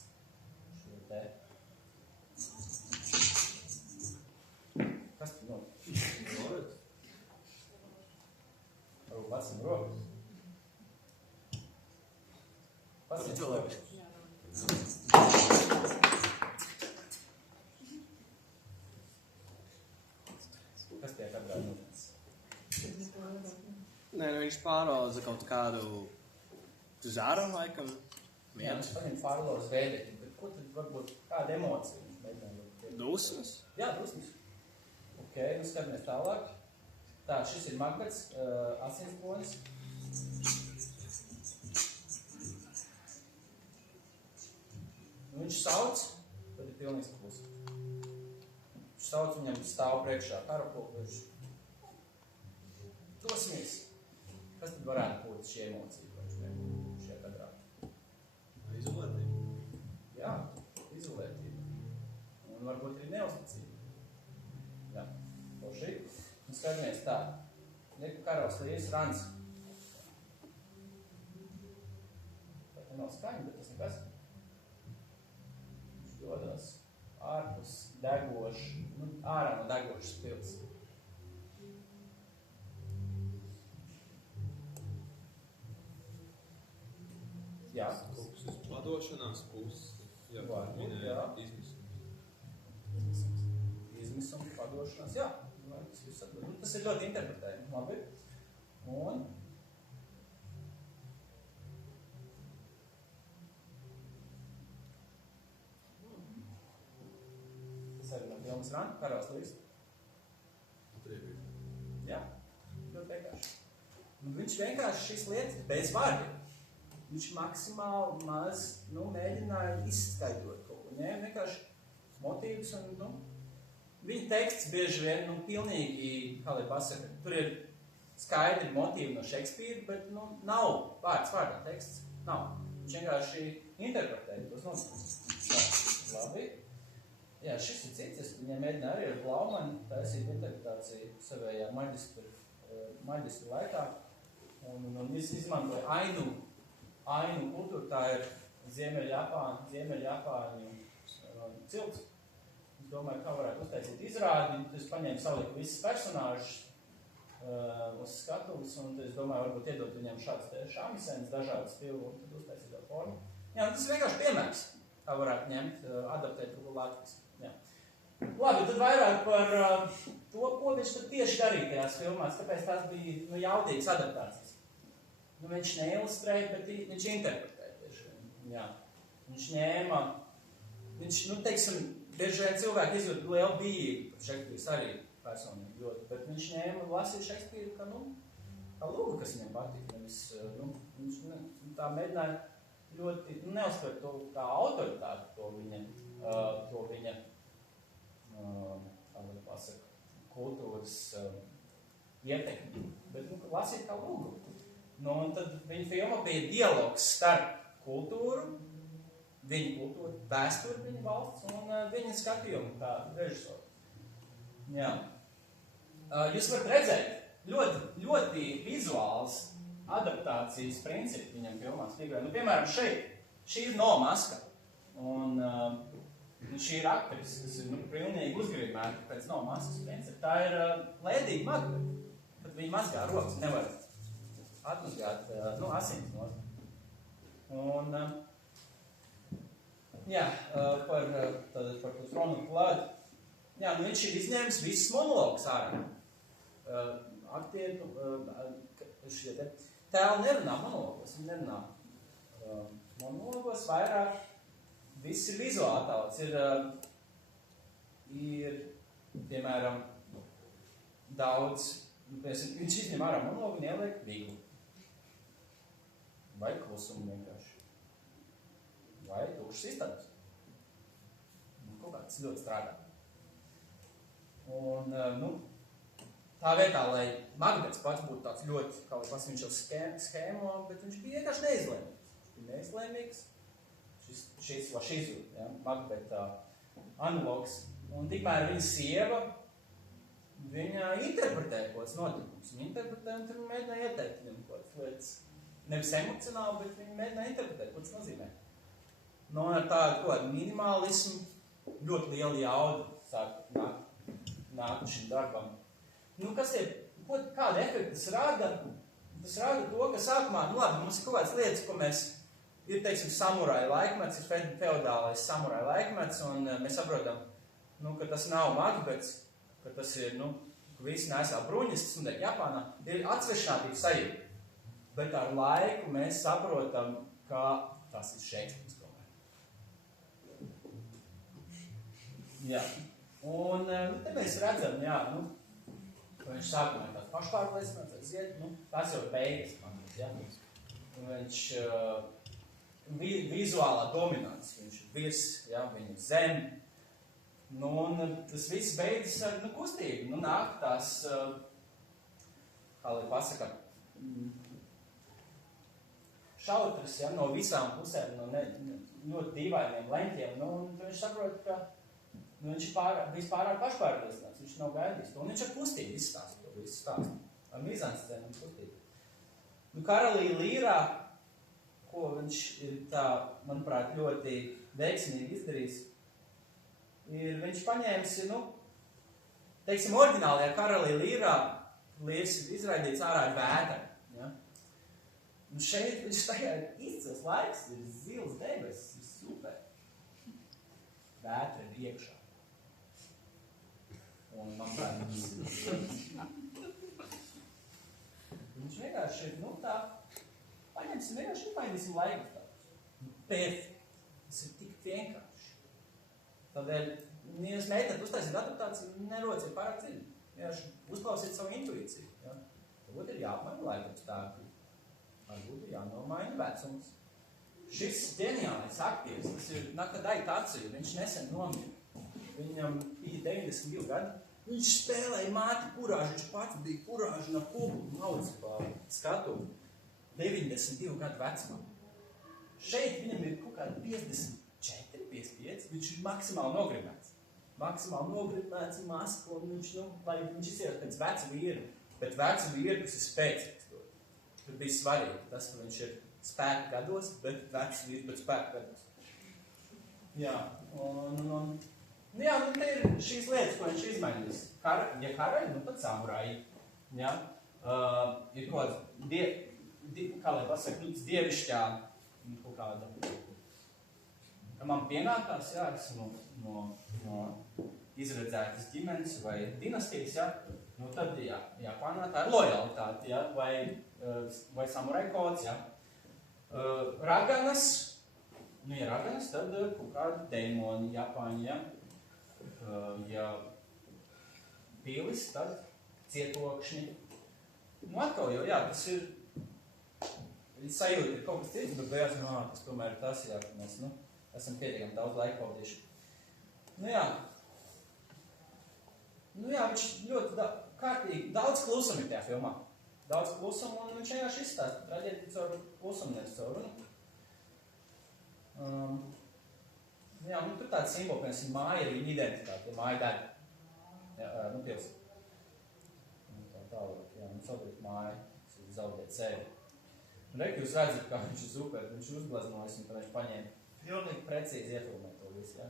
Kas tur notiek? Varbūt pats ir rokas. Pats ir rokas. Kas tiek atgādināts? Nē, viņš pārvalda kaut kādu zaru, laikam. Jā, viņš paņem pārvaldes veidēti, bet ko tad varbūt kāda emocija? Dusmas? Jā, dusmas. Ok, skatāmies tālāk. Tā, šis ir Makbets, asinsponis. Viņš sauc, tad ir pilnīgs klusi. Viņš sauc, viņam stāv priekšā karakopliši. Dosmies. Kas tad varētu būt šī emocija, ko viņš mēģina šajā kadrā? Izolētība. Jā, izolētība. Un varbūt arī neuzticība. Jā, to šī. Un skatāmies tā. Lieku karavs līdz rans. Tā nav skaņa, bet tas nekas. Viņš dodas ārpus degošu, ārā no degošas pils. Jā. Kaut kas uz padošanās puses. Jā, Varbūt, minēja jā. izmisums. Izmisums, padošanās, jā. Tas ir ļoti interpretējami. Labi. Un tas arī no filmas Rana, Karavs līdz. Jā, ļoti vienkārši. Viņš vienkārši šīs lietas bez vārdiem. Viņš maksimāli maz, mēģināja izskaidrot kaut ko. Nē, vienkārši motīvus un, viņa teksts bieži vien, pilnīgi, kā lai pasaka, tur ir skaidri motīvi no Šekspīra, bet, nav vārds vārdā teksts, nav. Viņš vienkārši interpretēja tos notikumus. Labi. Jā, šis ir cits, es viņai mēģināju arī ar Blaumanu taisīt interpretāciju savējā maģistra laikā, un izmantoja ainu kultūru, tā ir Ziemeļjapāņu cilts. Es domāju, kā varētu uztaisīt izrādi, es paņēmu saliku visas personāžas uz skatuves, un es domāju, varbūt iedot viņam šāds šāmisēns, dažādas stilu, un tad uztaisīt to formu. Jā, tas ir vienkārši piemērs, kā varētu ņemt, adaptēt to Latvijas. Jā. Labi, tad vairāk par to, ko viņš tad tieši darīja tajās filmās, kāpēc tās bija jaudīgas adaptācijas. Viņš neilustrēja, bet viņš interpretēja tieši. Jā. Viņš ņēma, teiksim, bieži vien cilvēki izjūt lielu bijību, Šekspīrs arī personīgi ļoti, bet viņš ņēma lasīja Šekspīru kā lūgu, kas viņam patīk. Viņš tā mēģināja ļoti neuzsver to kā autoritāti, to viņa kultūras ietekmi, bet lasīt kā lūgu. Un tad viņa filma bija dialogs starp kultūru, viņa kultūru, vēsturi viņa valsts un viņa skatījumu kā režisoru. Jā. Jūs varat redzēt ļoti, ļoti vizuāls adaptācijas principi viņam filmās figurē. Piemēram, šeit, šī ir No maska. Un šī ir aktrise, kas ir pilnīgi uzgrīmēta pēc No maskas principa. Tā ir lēdīga Makbeta, kad viņa mazgā rokas, nevar atmazgāt asins no. Un, jā, par to tronu klādu. Jā, viņš ir izņēmis visus monologus ārā. Aktieri, šie te tēli nerunā monologos, viņi nerunā monologos, vairāk viss ir vizuāli attēlots. Ir, piemēram, daudz, viņš izņem ārā monologu un ieliek viglu. Vai klusumu vienkārši. Vai tukšas istabas. Kaut kā tas ļoti strādā. Un, tā vietā, lai Makbets pats būtu tāds ļoti, kā lai viņš jau schēmo, bet viņš bija vienkārši neizlēmīgs. Viņš bija neizlēmīgs. Šis Lašizu, ja, Makbeta analogs. Un tikmēr viņa sieva viņa interpretē kaut kāds notikums. Viņa interpretē un tur mēģina ieteikt viņam kaut kāds lietas. Nevis emocionāli, bet viņa mēģina interpretēt, ko tas nozīmē. Nu, un ar tādu kaut kādu minimalismu ļoti lielu jaudu sāk nākt šim darbam. Nu, kas ir, kāda efekta tas rada? Tas rada to, ka sākumā, nu labi, mums ir kaut kādas lietas, ko mēs, ir, teiksim, samuraja laikmets, ir feodālais samuraja laikmets, un mēs saprotam, nu, ka tas nav Makbets, ka tas ir, nu, ka visi nesā bruņas, tas notiek Japānā, ir atsvešinātība sajūta. Bet ar laiku mēs saprotam, ka tas ir Šekspīrs tomēr. Jā. Un te mēs redzam, jā, nu, ka viņš sākumā ir tāds pašpārliecināts, aiziet, nu, tas jau ir beigas, manuprāt, jā. Un viņš vizuālā dominants, viņš ir virs, jā, viņa ir zem. Nu, un tas viss beidzas ar, nu, kustību. Nu, nāk tās, kā lai pasaka, šautras, ja, no visām pusēm, no ļoti dīvainiem leņķiem, nu, un viņš saprot, ka nu, viņš ir vispārāk pašpārliecināts, viņš nav gaidījis to, un viņš ar kustību izstāsta to visu stāstu, ar mizanscēnu un kustību. Nu, Karalī Līrā, ko viņš ir tā, manuprāt, ļoti veiksmīgi izdarījis, ir viņš paņēmis, nu, teiksim, oriģinālajā Karalī Līrā Līrs ir izraidīts ārā ar vētru, ja? Un šeit viņš tajā ir izcils laiks, ir zils debesis, ir super. Vētra ir iekšā. Un man viņš vienkārši ir, nu tā, paņemsim vienkārši izmainīsim laiku tādus. Perfekti. Tas ir tik vienkārši. Tādēļ, ja jūs mēģināt uztaisīt adaptāciju, nerociet pārāk dziļi. Vienkārši uzklausiet savu intuīciju. Ja? Tad ir jāapmaina laikums tā, varbūt ir jānomaina vecums. Šis ģeniālais aktieris, tas ir Nakadai Tatsuja, viņš nesen nomira. Viņam bija 92 gadi. Viņš spēlēja māti kurāžu, viņš pats bija kurāžu no publiku maudas pār skatu 92 gadu vecumā. Šeit viņam ir kaut kādi 54, 55, viņš ir maksimāli nogrimēts. Maksimāli nogrimēts maska, un viņš, nu, lai viņš izsieras pēc vecu vīru, bet vecu vīru, kas ir spēcīgs. Tur bija svarīgi tas, ka viņš ir spēka gados, bet vecs vīrs pēc spēka gados. Jā, un jā, nu te ir šīs lietas, ko viņš izmainīs. Ja karaļi, nu tad samuraji. Jā, ir kaut kāds, kā lai pasaka, dievišķā, kaut kāda, ka man pienākās, jā, esmu no izredzētas ģimenes vai dinastijas, jā, nu tad, jā, Japānā tā ir lojalitāte, jā, vai samurai kods, jā. Raganas, nu, ja raganas, tad kaut kādi dēmoni Japāņi, jā. Ja pilis, tad cietokšņi. Nu, atkal jau, jā, tas ir, sajūta ir kaut kas cits, bet beigās, tas tomēr ir tas, jā, ka mēs, nu, esam pietiekami daudz laika pavadījuši. Nu, jā, viņš ļoti kārtīgi, daudz klusuma ir tajā filmā. Daudz klusuma, un viņš vienkārši izstāsta traģēdiju caur klusumu, nevis caur runu. Jā, nu, tur tāds simboli, piemēram, māja ir viņa identitāte, ja māja dēļ. Jā, nu, pils. Tā tālāk, jā, nu, sabrīt māja, tas zaudēt sevi. Un reik, jūs redzat, kā viņš ir super, viņš uzgleznojas, un tad viņš paņēma pilnīgi precīzi iefilmē to visu, jā.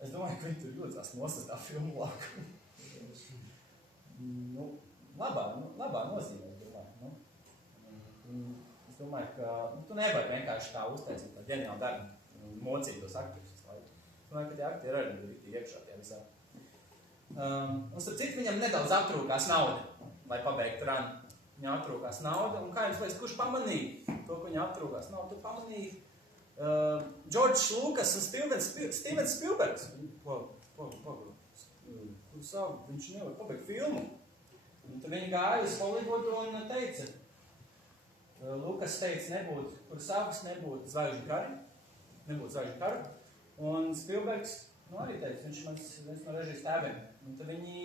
Es domāju, ka viņi tur jūtas nostastā filmu lauku. Nu, labā nozīmē, es domāju. Es domāju, ka tu nevari vienkārši tā uztaisīt tā ģeniāli darbu. Mocīt tos aktierus laiku. Es domāju, ka tie aktieri arī bija iekšā tie visā. Un starp citu, viņam nedaudz aptrūkās nauda, lai pabeigtu ranu. Viņam aptrūkās nauda, un kā jums liekas, kurš pamanīja to, ka viņam aptrūkās nauda? Tu pamanīji Džordžs Lukas un Stevens Spielbergs. Viņš nevar pabeigt filmu. Un tad viņi gāja uz Hollywoodu un teica, Lukas teica, nebūtu, kur savas nebūtu zvaigžņu kari. Nebūtu zvaigžņu karu. Un Spielbergs, nu arī teica, viņš ir viens no režijas tēviem. Un tad viņi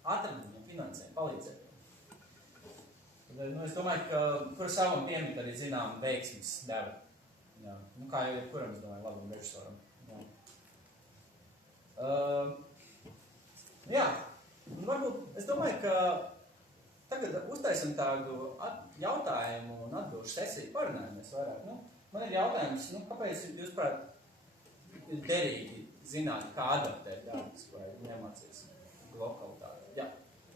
atrada viņam finansējumu, palīdzēja. Tad, nu, es domāju, ka Kurosavam piemīt arī zinām veiksmes deva. Jā. Nu, kā jau kuram, es domāju, labam režisoram. Jā. Jā. Un varbūt, es domāju, ka tagad uztaisim tādu jautājumu un atbilžu sesiju, parunājamies vairāk. Nu, man ir jautājums, kāpēc jūs prāt ir derīgi zināt, kā adaptēt darbus vai nemācīs lokalitāti? Jā.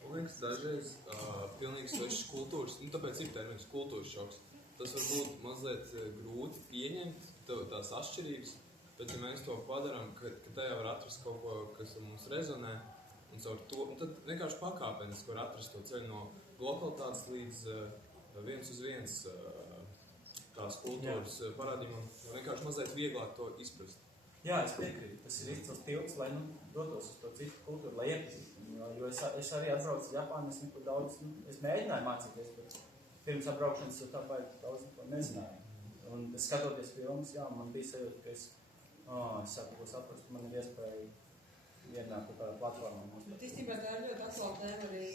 Man liekas, dažreiz pilnīgi svešas kultūras, tāpēc ir termins kultūras šoks. Tas var būt mazliet grūti pieņemt tās atšķirības, bet ja mēs to padarām, ka tajā var atrast kaut ko, kas mums rezonē, un caur to, un tad vienkārši pakāpeniski var atrast to ceļu no lokalitātes līdz viens uz viens tās kultūras parādījumam, un vienkārši mazliet vieglāk to izprast. Jā, es piekrītu. Tas ir izcils tilts, lai dotos uz to citu kultūru, lai iepazīstu. Jo es arī atbraucu uz Japānu, es neko daudz, es mēģināju mācīties, bet pirms apbraukšanas jau tāpēc daudz neko nezināju. Un skatoties filmas, jā, man bija sajūta, ka es sāku to saprast, man ir iespēja ienākt par kādā platformā. Bet īstenībā tā ir ļoti aktuāla tēma arī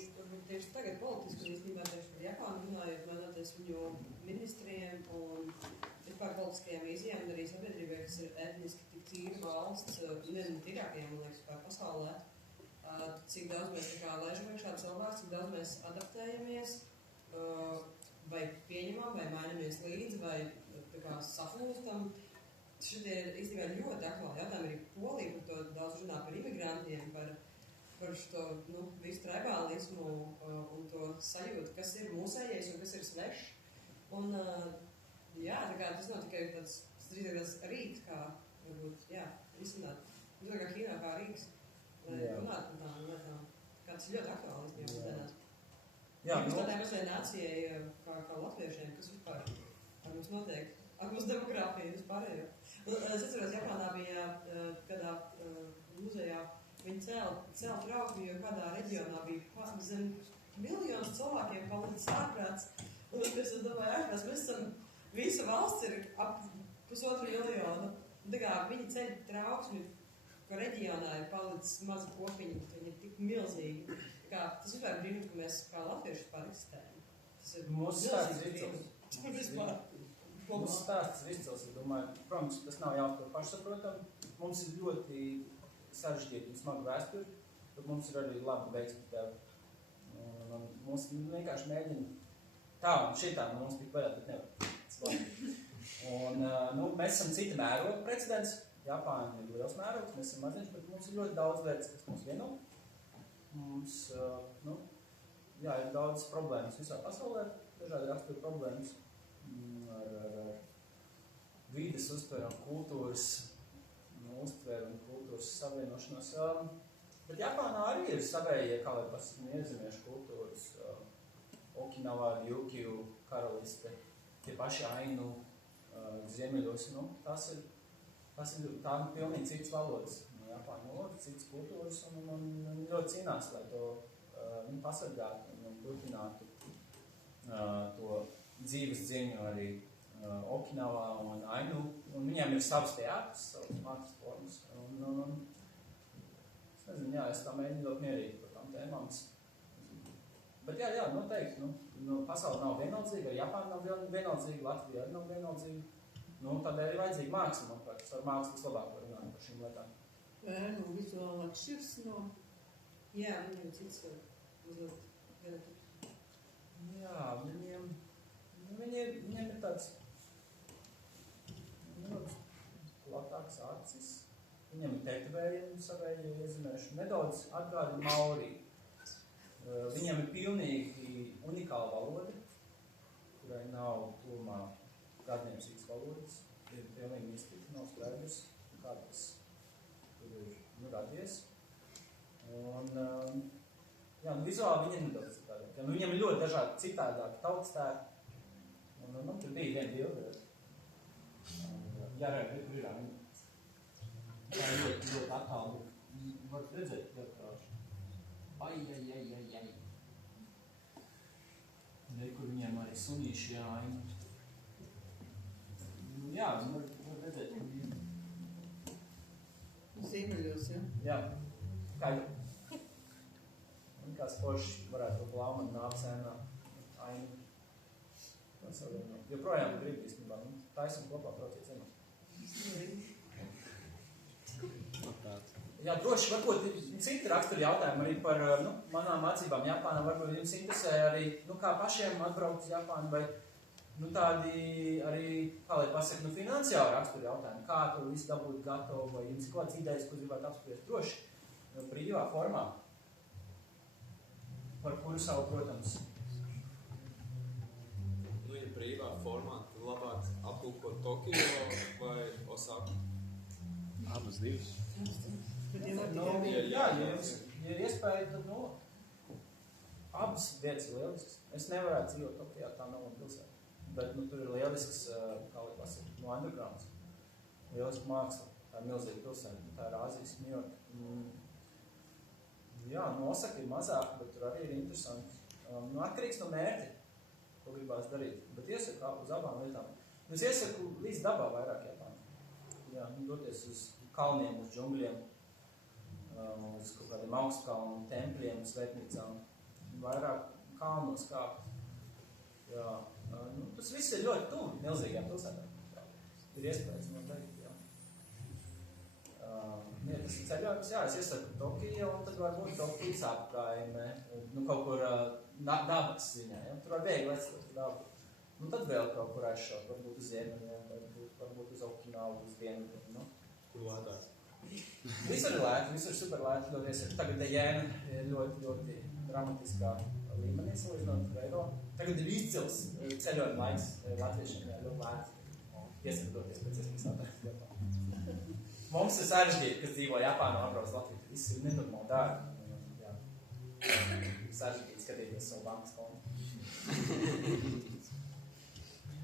tieši tagad politiski, un īstenībā tieši par Japānu runājot, mainoties viņu ministriem un vispār politiskajām vīzijām, un arī sabiedrībai, kas ir etniski tik tīra valsts, viena no tīrākajām, man liekas, pār pasaulē. Cik daudz mēs tā kā laižam iekšā cilvēks, cik daudz mēs adaptējamies, vai pieņemam, vai mainamies līdzi, vai tā kā saflūstam. Šitie ir īstenībā ļoti aktuāli jautājumi arī Polija, par to daudz runā par imigrantiem, par šo visu tribālismu un to sajūtu, kas ir mūsējais un kas ir svešs. Un jā, tā kā tas nav tikai tāds rīks, kā varbūt, jā, risināt. Tā kā kīnā kā rīks. Lai runāt par tām lietām. Kā tas ļoti aktuāli īstenībā. Jā, tādai mazliet nācijai, kā latviešiem, kas vispār ar mums notiek, ar mums demogrāfiju vispārējo. Es atceros, Japānā bija kādā muzejā, viņi cēla trauku, jo kādā reģionā bija zem miljonus cilvēkiem palicis ārprāts. Un es domāju, ārprāts, mēs esam, visa valsts ir ap 1,5 miljonu. Tā kā viņi ceļ trauksmi, ka reģionā ir palicis maza kopiņa, bet viņi ir tik milzīgi. Tas vispār ir brīnums, ka mēs kā latvieši vispār eksistējam. Tas ir mūsu stāsts ir izcils. Mūsu stāsts ir izcils, es domāju. Protams, tas nav jāuztver pašsaprotam. Mums ir ļoti sarežģīta un smaga vēsture, bet mums ir arī labi veiksmi tev. Mums vienkārši mēģina tā un šitā, mums tik vairāk, bet nevar. Un mēs esam cita mēroga precedents. Japāna ir liels mērogs, mēs esam maziņš, bet mums ir ļoti daudz lietas, kas mums vieno. Mums, ir daudz problēmas visā pasaulē, dažādi rakstura problēmas ar vīdes uztveru un kultūras uztveru un kultūras savienošanos. Bet Japānā arī ir savējie, kā lai pasaka, iezemiešu kultūras, Okinavā, Ryukju, karaliste, tie paši Ainu, ziemeļos, tas ir tā pilnīgi cits valodas. Japāņu valodas, cits kultūras un ļoti cīnās, lai to pasargātu un turpinātu to dzīves ziņu arī Okinavā un Ainu. Un viņiem ir savs teātris, savas mākslas formas. Es nezinu, es tā mēģinu ļoti mierīgi par tām tēmām. Bet jā, noteikti. Pasaule nav vienaldzīga, Japāna nav vienaldzīga, Latvija arī nav vienaldzīga. Tādēļ ir vajadzīga māksla, manuprāt, kas ar mākslu vislabāk var runāt par šīm lietām. Vai vizuāli atšķirs no? Jā, viņiem ir cits mazliet genotips. Jā, viņiem ir tāds platāks acis. Viņiem ir tetovējumi savējie iezemēši. Nedaudz atgādina Maori. Viņiem ir pilnīgi unikāla valoda, kurai nav tūmā gadniecīgas valodas. Ir pilnīgi mistika, nav skaidrs, kā tas tur ir radies. Un, vizuāli viņi ir nedaudz citādāk. Viņiem ir ļoti dažādi citādāki tautstēri. Un tur bija viena bilde. Jā, tur ir viņa. Tā ir ļoti attālu. Varat redzēt, ļoti krāši. Ai. Kur viņiem arī sunīši jāaina. Jā, var redzēt, kur viņi ir. Ziemeļos, ja? Jā, skaidri. Un kā spoši varētu būt Laumana nācēnā ainu. Joprojām grib īstenībā. Taisam kopā brauciet ciemos. Labprāt. Jā, droši, varbūt citi raksturi jautājumi arī par manām mācībām Japānā. Varbūt jums interesē arī, kā pašiem atbraukt uz Japānu, vai tādi arī, kā lai pasaka, finansiāli raksturi jautājumi. Kā to visu dabūt gatavu, vai jums ir kāds idejas, ko gribētu apspriest droši, brīvā formā, par kuru savu, protams. Ja brīvā formā, tad labāk aplūkot Tokio vai Osaku? Abas divas. Bet ja Ja ir iespēja, tad, abas vietas ir lielisks. Es nevarētu dzīvot Tokijā, tā nav pilsēta. Bet, tur ir lielisks, kā lai pasaka, undergrounds. Lieliska māksla. Tā ir milzīga pilsēta. Tā ir Āzijas New York. Jā, Osaka ir mazāk, bet tur arī ir interesanti. Atkarīgs no mērķa, ko gribās darīt. Bet iesaku uz abām vietām. Es iesaku līdz dabā vairāk Japānā. Jā, doties uz kalniem, uz džungļiem, uz kaut kādiem augstkalnu tempļiem, svētnīcām. Vairāk kalnos kāpt. Jā. Tas viss ir ļoti tuvu milzīgām pilsētām. Ir iespējas noteikti, jā. Tas ir ceļojums, jā, es iesaku Tokiju, un tad varbūt Tokijas apkaime, kaut kur dabas ziņā, ja? Tur var viegli aizstot dabu. Tad vēl kaut kur aizšaut, varbūt uz ziemeļiem, varbūt uz Okinavu, uz dienvidiem, Kur lētāk? Visur ir lēti, visur super lēti doties. Tagad jēna ir ļoti, ļoti dramatiskā līmenī, salīdzinot ar eiro. Tagad ir izcils ceļojuma laiks latviešiem, jā, ļoti lēti. Iesaku doties pēc iespējas ātrāk. Mums ir sarežģīti, kas dzīvo Japānā, atbrauc Latviju. Viss ir nenormāli dārgi. Jā. Sarežģīti skatīties savu bankas kontu.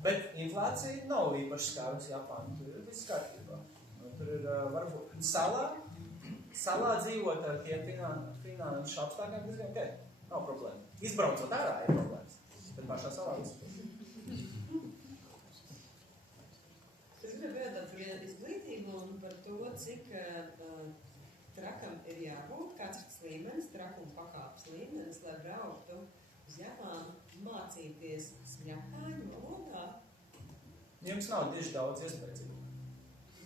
Bet inflācija nav īpaši skārus Japānu. Tur ir viss kārtībā. Tur ir varbūt salā dzīvot ar tiem finanšu apstākļiem diezgan ok. Nav problēma. Izbraucot ārā ir problēmas. Bet pašā salā visu. Es gribu jautāt par izglītību un par to, cik trakam ir jābūt, kāds ir tas līmenis, trakuma pakāpes līmenis, lai brauktu uz Japānu mācīties japāņu valodā. Jums nav tieši daudz iespējas.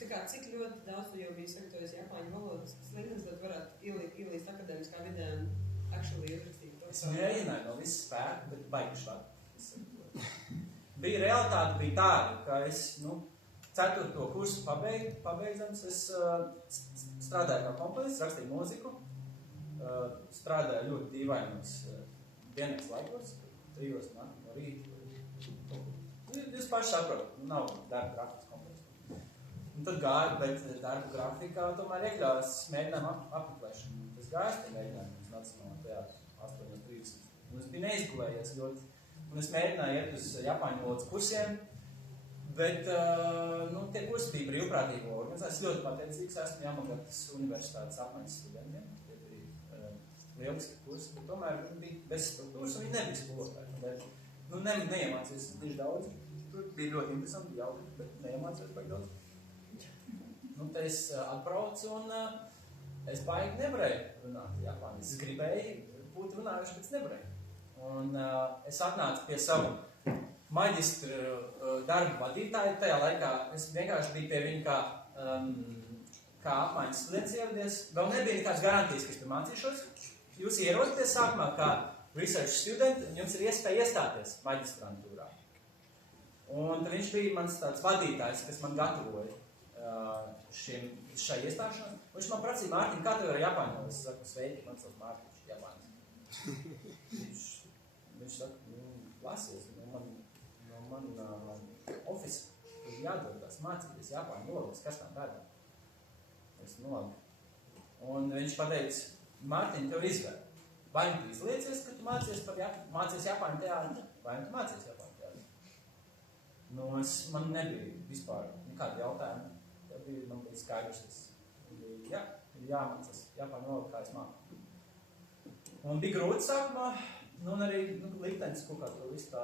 Tā kā cik ļoti daudz tu jau biji sagatavojis japāņu valodas līmenis, tad varētu ielīst akadēmiskā vidē un actually ierakstīt to. Es mēģināju no visas spēka, bet baigi šādi. Bija realitāte, bija tāda, ka es, 4. kursu pabeidzams, es strādāju kā komponists, rakstīju mūziku, strādāju ļoti dīvainos dienas laikos, 3 no rīta. Jūs paši saprotat, nav darba grafikas komponists. Un tad gāju, bet darba grafikā tomēr iekļāvās mēģinājumu apmeklēšanu. Es gāju tie mēģinājumu uz Nacionālā teātra 8.30. Un es biju neizgulējies ļoti. Un es mēģināju iet uz japāņu valodas kursiem, bet tie kursi bija brīvprātīgo organizācijas. Es ļoti pateicīgs esmu Jamagatas universitātes apmaiņas studentiem. Tie bija lieliski kursi, bet tomēr viņi bija bez struktūras un viņi nebija skolotāji. Neiemācījos tieši daudz. Tur bija ļoti interesanti, jauki, bet neiemācījos baigi daudz. Te es atbraucu un es baigi nevarēju runāt Japāni. Es gribēju būt runājuši, bet es nevarēju. Un es atnācu pie savu maģistru darbu vadītāju. Tajā laikā es vienkārši biju pie viņa kā apmaiņas students ieradies. Vēl nebija nekāds garantijas, ka es tur mācīšos. Jūs ierodaties sākumā kā research student, un jums ir iespēja iestāties maģistrantūrā. Un viņš bija mans tāds vadītājs, kas man gatavoja šai iestāšanās. Viņš man prasīja, Mārtiņ, kā tev ir Japāņu? Es saku, sveiki, man sauc Mārtiņš, Japāņas. Viņš saka, lasies, no man ofisa, tur jādodas mācīties Japāņu valodas, kas tam dara? Es labi. Un viņš pateica, Mārtiņ, tev izvēl. Vai tu izliecies, ka tu mācies Japāņu teātri, vai tu mācies Japāņu teātri? Man nebija vispār nekādi jautājumi. Man bija skaidrs, ka ir jāmācās Japāņu valodu, kā es māku. Un bija grūti sākumā, un arī liktenis kaut kā to visu tā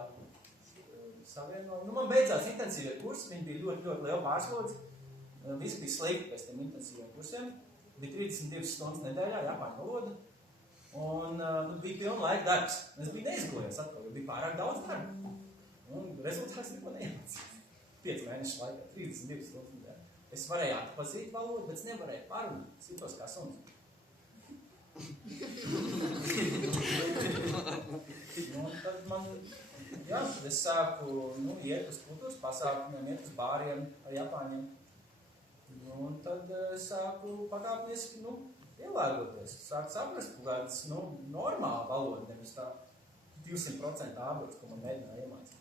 savieno. Man beidzās intensīvie kursi, viņi bija ļoti, ļoti liela pārslodze. Viss bija slikti pēc tiem intensīviem kursiem. Bija 32 stundas nedēļā Japāņu valoda. Un bija pilna laika darbs. Es biju neizgulējies atkal, jo bija pārāk daudz darba. Un rezultāts neko neiemācījās. 5 mēnešu laikā, 32 stundas nedēļā. Es varēju atpazīt valodu, bet es nevarēju parunāt. Es jūtos kā suns. Tad man, tad es sāku, iet uz kultūras pasākumiem, iet uz bāriem ar Japāņiem. Tad es sāku pakāpeniski, ielēgoties. Sāku saprast, ka kāds, normāla valoda, nevis tā 200% ābrots, ko man mēģināja iemācīt.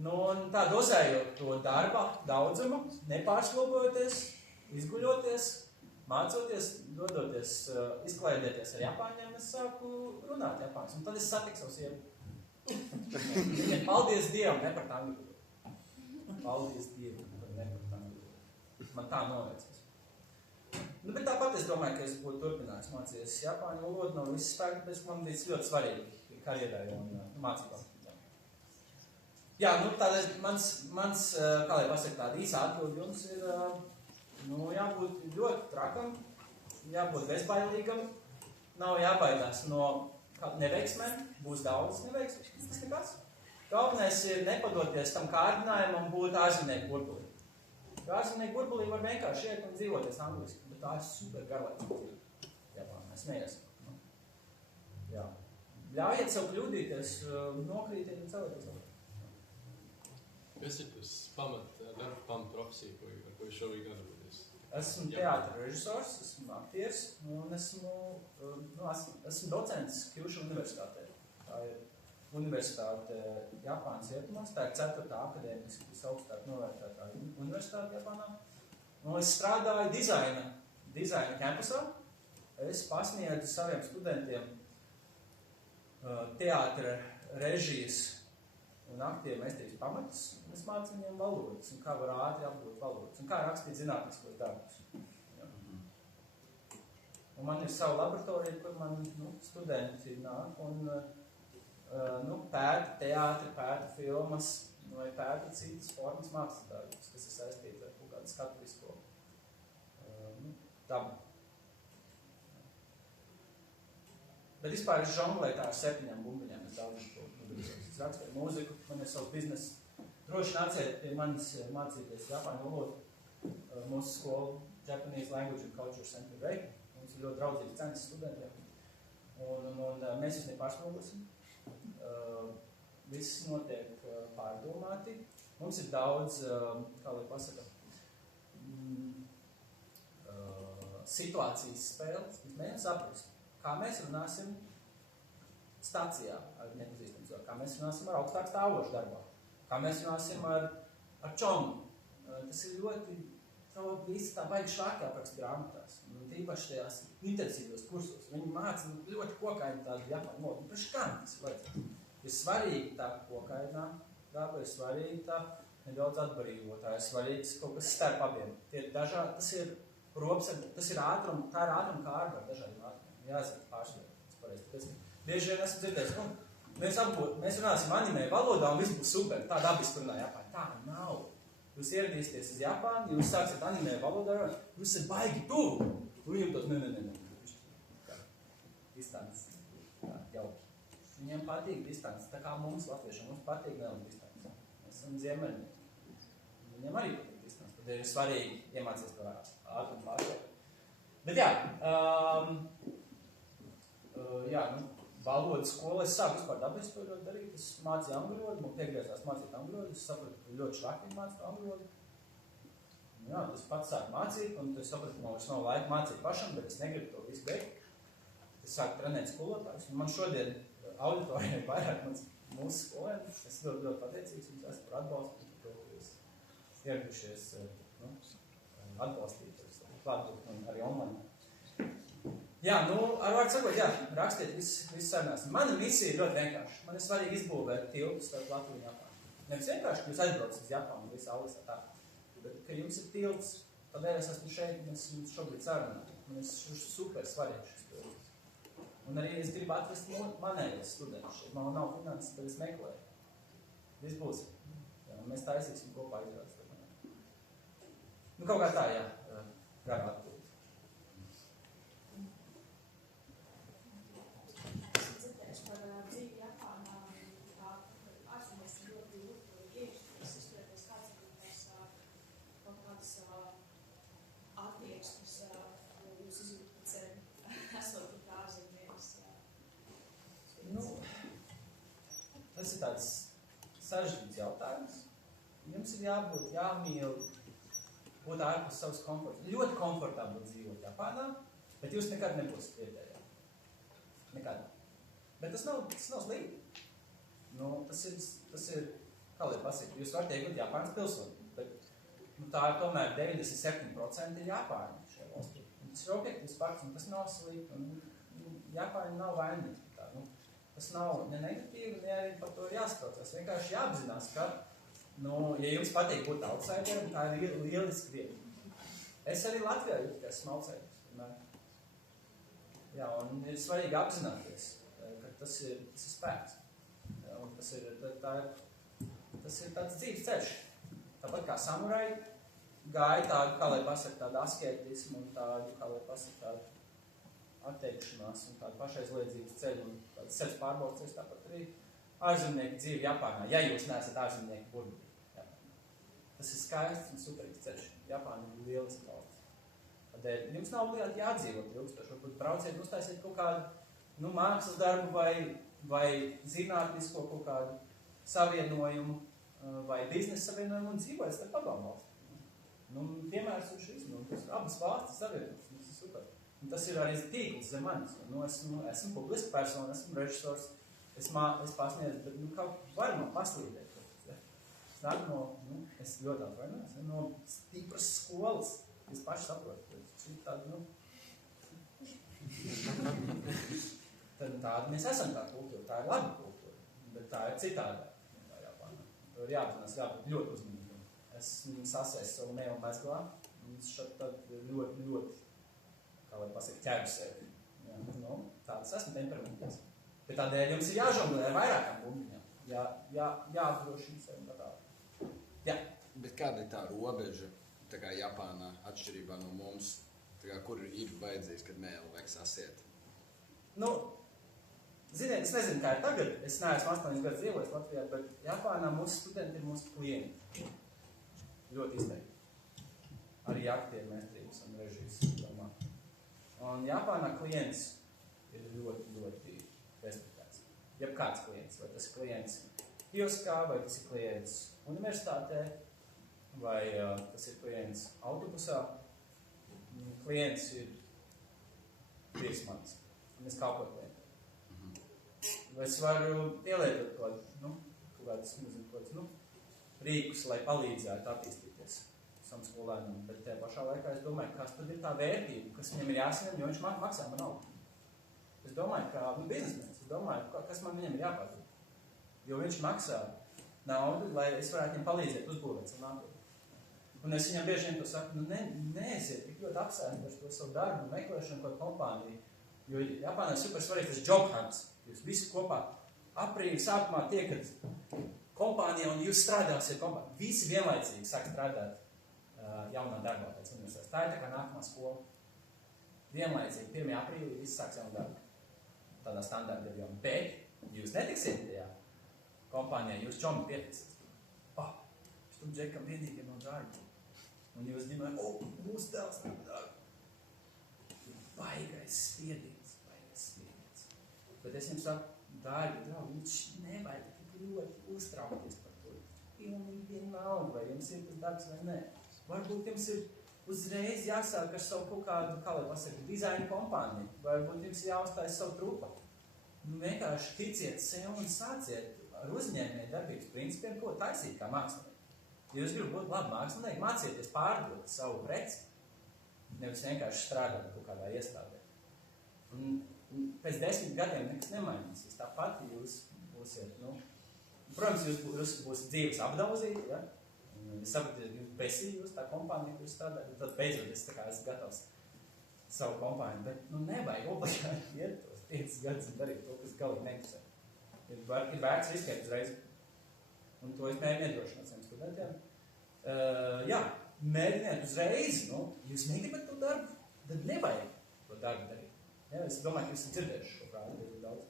Un tā dozējot to darba daudzumu, nepārslogojoties, izguļoties, mācoties, dodoties, izklaidēties ar Japāņiem, es sāku runāt Japāņus. Un tad es satiku savu sievu. Paldies Dievam, ne par tangu. Paldies Dievam, ne par tangu. Man tā novērsies. Bet tāpat es domāju, ka es būtu turpinājis mācīties Japāņu valodu no visas spēka, bet man bija ļoti svarīgi karjerai un mācībām. Jā, tādēļ mans, kā lai pasaka, tāda īsa atbildi jums ir, jābūt ļoti trakam, jābūt bezbailīgam, nav jābaidās no neveiksmēm, būs daudz neveiksmēm, tas nekas. Galvenais ir nepadoties tam kārdinājumam būt ārzemnieku burbulī. Ārzemnieku burbulī var vienkārši iet un dzīvoties angliski, bet tā ir super garlaicīga dzīve. Japānā, mēs neiesim. Jā. Ļaujiet sev kļūdīties, nokrītiet un celieties. Kas ir tas pamat profesija, ar ko jūs šobrīd nodarboties? Esmu teātra režisors, esmu aktieris un esmu docents Kyushu universitātē. Tā ir universitāte Japānas rietumos, tā ir 4. akadēmiski visaugstāk novērtētā universitāte Japānā. Un es strādāju dizaina kampusā. Es pasniedzu saviem studentiem teātra režijas un aktieru meistarības pamatus, un es mācu viņiem valodas, un kā var ātri apgūt valodas, un kā rakstīt zinātniskos darbus. Un man ir sava laboratorija, kur man studenti nāk un pēta teātri, pēta filmas, vai pēta citas formas mākslas darbus, kas ir saistīti ar kaut kādu skatuvisko dabu. Bet vispār es žonglēju tā ar 7 bumbiņām, es daudz to nodarījos. Es rakstēju mūziku, man ir savs biznes. Droši nāciet pie manis mācīties Japāņu valodu. Mūsu skola Japanese Language and Culture Center Reika. Mums ir ļoti draudzīgi cenas studentiem. Un mēs jūs nepārslogosim. Viss notiek pārdomāti. Mums ir daudz, kā lai pasaka, situācijas spēles. Mēs mēģinām saprast. Kā mēs runāsim stācijā ar nepazīstamu cilvēku, kā mēs runāsim ar augstāk stāvošu darbā, kā mēs runāsim ar čomu. Tas ir ļoti, visi tā baigi švāki aprakst grāmatās, un tīpaši tajās intensīvos kursos. Viņi māca ļoti kokaini tādu Japāņu valodu. Priekš kā tas vajadzētu? Ir svarīgi tā kokainā daba, ir svarīgi tā nedaudz atbarībotā, ir svarīgs kaut kas starp abiem. Tie ir dažādi, tas ir ātrum, tā ir ātrum kārba ar dažādiem ātrumiem. Jāzina pārsvarēt. Bieži vien esmu dzirdējis, mēs runāsim anime valodā un viss būs super. Tā dabiski runā Japāņu. Tā nav. Jūs ieradīsieties uz Japānu, jūs sāksiet anime valodā, jūs esat baigi tuvu. Un viņam tos, ne. Distants. Jauki. Viņiem patīk distants. Tā kā mums, latviešiem, mums patīk neliela distants. Mēs esam ziemeļnieki. Viņiem arī patīk distants. Tad ir svarīgi iemācīties to ātrumu pārsvarēt. Bet valodas skola, es sāku vispār dabiski to ļoti darīt. Es mācīju angļu valodu, man piegriezās mācīt angļu valodu, es sapratu, ka ļoti švaki mācīt angļu valodu. Tas pats sāku mācīt, un es sapratu, ka man vairs nav laika mācīt pašam, bet es negribu to visu beigt. Es sāku trenēt skolotājus, un man šodien auditorijai vairāk mūsu skolēni. Es ļoti, ļoti pateicīgs jums esmu par atbalstu, un to, ka jūs ieradušies atbalstīt klātbūt un arī online. Ar vārdu sakot, rakstiet visu sarunās. Mana misija ir ļoti vienkārši. Man ir svarīgi izbūvēt tiltu starp Latviju un Japānu. Nevis vienkārši, ka jūs aizbraucat uz Japānu un visu aulisā tā. Bet, ka jums ir tilts, tādēļ es esmu šeit un es jums šobrīd sarunāju. Man ir super svarīgi šis tilts. Un arī es gribu atrast manējos studentus. Man nav finanses, tad es meklēju. Viss būs. Mēs taisīsim kopā izrādes. Kaut kā tā, garā atbūt. Jums ir jābūt, jāmīl, būt ārpus savas komforta. Ļoti komfortabli dzīvot Japānā, bet jūs nekad nebūsiet vietējā. Nekad. Bet tas nav slikti. Nu, tas ir, kā lai pasaka, jūs varat iegūt Japānas pilsoni, bet tā ir tomēr 97% ir Japāņi šajā valstī. Tas ir objektīvs fakts, un tas nav slikti. Japāņi nav vainīgi. Tas nav ne negatīvi, ne arī par to ir jāskatās. Vienkārši jāapzinās, ka, ja jums patīk būt outsiderim, tā ir lieliski vieta. Es arī Latvijā jūtu, ka esmu outsiders. Jā, un ir svarīgi apzināties, ka tas ir spēks. Un tas ir tāds dzīves ceļš. Tāpat kā samurai gāja tādu, kā lai pasaka, tādu asketismu un tādu, kā lai pasaka, tādu atteikšanās un tādu pašaizliedzības ceļu un tādu sevis pārbaudas, tāpat arī ārzemnieku dzīvi Japānā, ja jūs neesat ārzemnieku burvīgi. Tas ir skaists un superīgs ceļš. Japāna ir lieliski valsts. Tādēļ jums nav obligāti jādzīvot ilgstoši. Varbūt brauciet, uztaisiet kaut kādu mākslas darbu vai zinātnisko kaut kādu savienojumu vai biznesa savienojumu un dzīvojiet starp abām valstīm. Piemērs ir šis. Abas valstis savienotas. Tas ir super. Un tas ir arī tīkls zem manis. Esmu publiska persona, esmu režisors, es pasniedzu, bet kaut var man paslīdēt. Es ļoti atvainojos, no stipras skolas. Es paši saprotu. Tāda mēs esam tā kultūra, tā ir laba kultūra, bet tā ir citādā. To ir jāapzinās, jābūt ļoti uzmanīgam. Es sasēju savu meilu mezglā, un es šeit ļoti, kā lai pasaka, ķēru sevi. Tāds esmu temperamenties. Bet tādēļ jums ir jāžonglē ar vairākām bumbiņām. Jāapdrošina sevi tā tālāk. Jā. Bet kāda ir tā robeža, tā kā Japānā, atšķirībā no mums, tā kā, kur ir vajadzīgs, kad mēli vajag sasiet? Ziniet, es nezinu, kā ir tagad. Es neesmu 8 gadus dzīvojis Latvijā, bet Japānā mūsu studenti ir mūsu klienti. Ļoti izteikti. Arī aktieri, mestrības un režijas domā. Un Japānā klients ir ļoti respektēts. Jeb kāds klients, vai tas ir klients kioskā, vai tas ir klients universitātē, vai tas ir klients autobusā. Klients ir mans. Un es kalpoju klientam. Es varu ielietot kaut kādus rīkus, lai palīdzētu attīstīties visam skolēnam, bet tajā pašā laikā es domāju, kas tad ir tā vērtība, kas viņam ir jāsaņem, jo viņš maksā man naudu. Es domāju, kā biznesmenis, kas man viņam ir jāpazīt. Jo viņš maksā naudu, lai es varētu viņam palīdzēt uzbūvēt savu nākotni. Un es viņam bieži vien to saku, neesiet tik ļoti apsēsti par to savu darbu un meklēšanu kaut kompāniju, jo Japānā ir super svarīgs tas job hunts. Jūs visi kopā aprīļa sākumā tiekat kompānijā un jūs strādāsiet kompānijā. Visi vienlaicīgi sāk strādāt jaunā darbā pēc universitātes. Tā ir tā kā nākamā skola. Vienlaicīgi 1. aprīlī visi sāks jaunu darbu. Tādā standārta gadījumā. Bet jūs netiksiet tajā kompānijā, jūs čomi pietiksiet. Štum džekam vienīgi no darba. Un jūs ģimē, mūsu dēls nav darba. Baigais spiediens. Bet es jums saku, dārgi draugi, viņš nevajag tik ļoti uztraukties par to. Pilnīgi vienalga, vai jums ir tas darbs vai nē. Varbūt jums ir uzreiz jāsāk ar savu kaut kādu, kā lai pasaka, dizaina kompāniju. Varbūt jums jāuzstājas savu trupa. Vienkārši ticiet sev un sāciet ar uzņēmēju darbības principiem, ko taisīt kā mākslinieki. Ja jūs gribat būt labi mākslinieki, mācieties pārdot savu preci. Nevis vienkārši strādāt kaut kādā iestādē. Un pēc 10 gadiem nekas nemainīsies. Tāpat jūs būsiet, protams, jūs būsiet dzīves apdauzīti, ja? Es sapratu, jūs besīgi, jūs tā kompānija, kur jūs strādājat, tad beidzot es esmu gatavs savu kompāniju, bet nevajag obligāti iet tos 5 gadus un darīt to, kas galīgi nekusē. Ir vērts riskēt uzreiz. Un to es mēģinu iedrošināt saviem studentiem. Mēģiniet uzreiz, jūs negribat to darbu, tad nevajag to darbu darīt. Ja, es domāju, ka jūs esat dzirdējuši šo kādu daudz.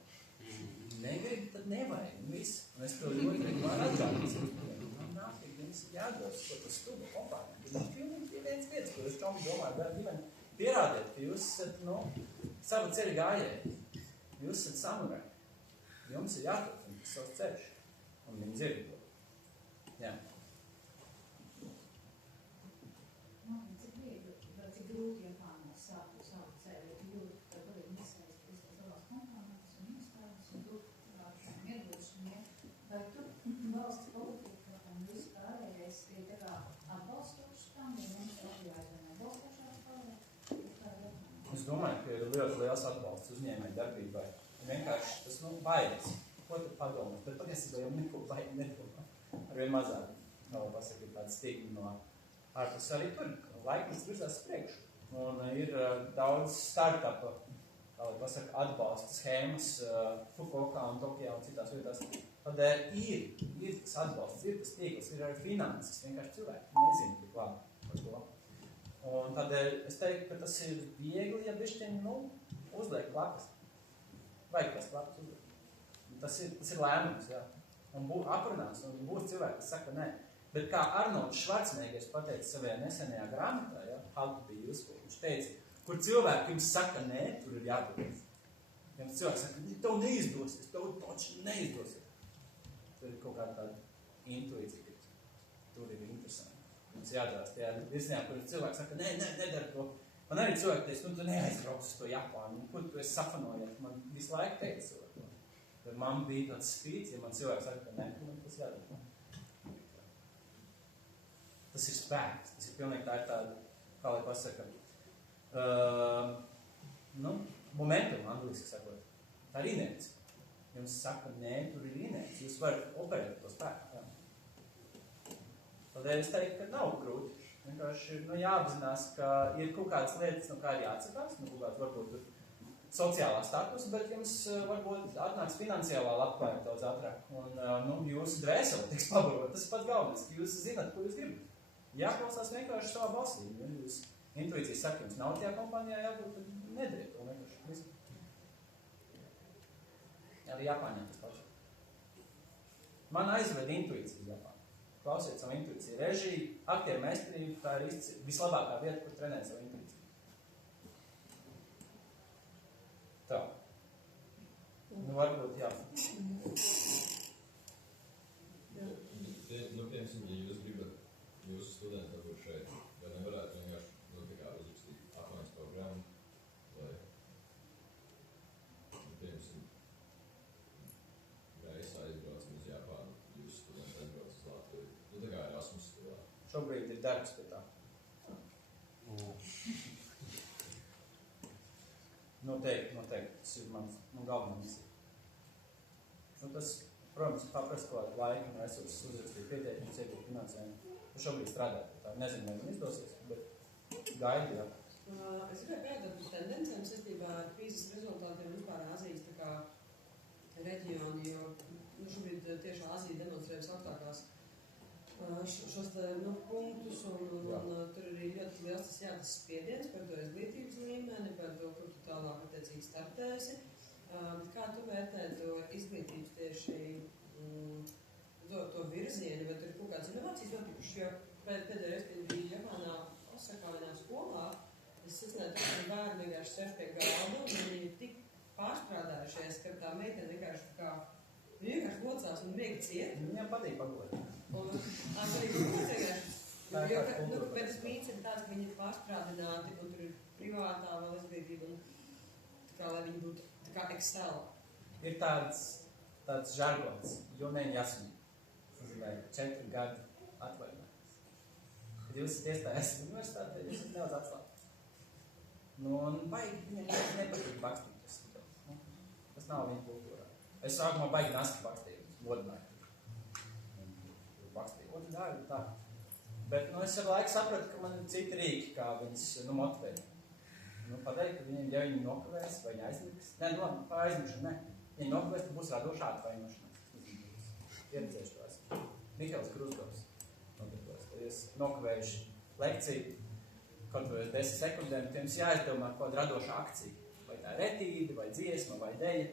Negribu, tad nevajag. Viss. Un es to ļoti regulāri atgādinu. Jums ir jādos to stubu kompāniju. Jūs pilnīgi viens vietas, ko es čomi domāju, pierādiet, ka jūs esat, savu ceļu gājēji. Jūs esat samurai. Jums ir jāturpina savs ceļš. Un viņi dzird to. Jā. domāju, ka ir ļoti liels atbalsts uzņēmēju darbībai. Vienkārši tas, bailes. Ko tu padomās? Bet patiesībā jau neko baigi nedomā. Arvien mazāk. Pasaka, ir tāda stigma no ārpus arī tur. Laikmets virzās priekšu. Un ir daudz startupa, pasaka, atbalsta schēmas Fukuokā un Tokijā un citās vietās. Tādēļ ir tas atbalsts, ir tas tīkls, ir arī finanses. Vienkārši cilvēki nezina tik labi par to. Un tādēļ es teiktu, ka tas ir viegli, ja bišķiņi, uzliek klapas. Vajag tās klapas uzliek. Tas ir lēmums, jā. Un aprunās, un būs cilvēki, kas saka, nē. Bet kā Arnolds Švarcnegers pateica savajā nesenajā grāmatā, ja, How to be useful, viņš teica, kur cilvēki jums saka, nē, tur ir jādodas. Ja jums cilvēki saka, tev neizdosies, tev taču neizdosies. Tur ir kaut kāda tāda intuīcija, ka tur ir interesanti. Mums jādās tajā virzienā, kur cilvēki saka, nē, nedara to. Man arī cilvēki teica, tu neaizbrauc uz to Japānu, ko tu esi sapanojies? Man visu laiku teica to. Tad man bija tāds spīts, ja man cilvēki saka, ka nē, man tas jādara. Tas ir spēks, tas ir pilnīgi tā ir tāda, kā lai pasaka, momentum, angliski sakot. Tā ir inercija. Jums saka, nē, tur ir inercija, jūs varat operēt to spēku. Jā. Tādēļ es teiktu, ka nav grūti. Vienkārši jāapzinās, ka ir kaut kādas lietas, no kā ir jāatsakās, kaut kāds varbūt sociālā status, bet jums varbūt atnāks finansiālā labklājība daudz ātrāk. Un jūsu dvēseli tiks pabarot. Tas ir pats galvenais, ka jūs zināt, ko jūs gribat. Jāklausās vienkārši savā balsī. Ja jūs intuīcija saka, jums nav tajā kompānijā jābūt, tad nedariet to vienkārši. Arī Japāņā tas pats. Man aizved intuīcija Japāņā. Klausiet savu intuīciju. Režija, aktieru meistarība, tā ir vislabākā vieta, kur trenēt savu intuīciju. Tā. Varbūt, jā. Piemēram, ja jūs gribat jūsu studenti varbūt šeit, vai nevarētu vienkārši uzrakstīt apmaiņas programmu, lai, piemēram, es aizbraucu uz Japānu, jūsu studenti aizbrauc uz Latviju. Tā kā Erasmus studijā. Šobrīd ir darbs pie tā. Noteikti. Tas ir man galvenā misija. Tas, protams, paprast kaut kādu laiku un resursus uzrakstīt pieteikumus, iegūt finansējumu. Šobrīd strādāt. Tā nezinu, vai man izdosies, bet gaidu, jā. Es gribēju pēdot par tendencēm saistībā ar PISA rezultātiem un vispār Āzijas tā kā reģioni, jo šobrīd tieši Āzija demonstrē visaugstākās šos punktus un tur arī ļoti liels tas spiediens par to izglītības līmeni, par to, kur tu tālāk attiecīgi startēsi. Kā tu vērtē to izglītības tieši to virzienu, vai tur ir kaut kādas inovācijas notikušas, jo pēdējais bija Japānā Osakā vienā skolā. Es sacināju, ka bērni vienkārši sēž pie galda, un viņi ir tik pārstrādājušies, ka tā meitene vienkārši locās un miega ciet. Viņam patīk pagot. Bet tas mīts ir tāds, ka viņi ir pārstrādināti, un tur ir privātā vēl izglītība, un tā kā, lai viņi būtu tā kā Excel. Ir tāds žargons, jonen jasmi. Tas nozīmē 4 gadu atvaļinājums. Kad jūs esat iestājies universitātē, jūs esat nedaudz atslābts. Un baigi viņam nepatīk bakstīties. Tas nav viņa kultūrā. Es sākumā baigi naski bakstīju, modināju. Bakstīju, otru dāju, tā. Bet es ar laiku sapratu, ka man ir citi rīki, kā viņas motivēt. Pateikt, ka viņiem, ja viņi nokavēs vai viņi aizliks, par aizmigšanu, ne. Ja viņi nokavēs, tad būs radošā atvainošanās. Ieredzēšu to esmu. Mihēls Krustovs nodarbojas. Tad es nokavējuši lekciju, kaut vai 10 sekundēm, tad jums jāizdomā kaut kāda radoša akcija. Vai tā ir etīde, vai dziesma, vai deja.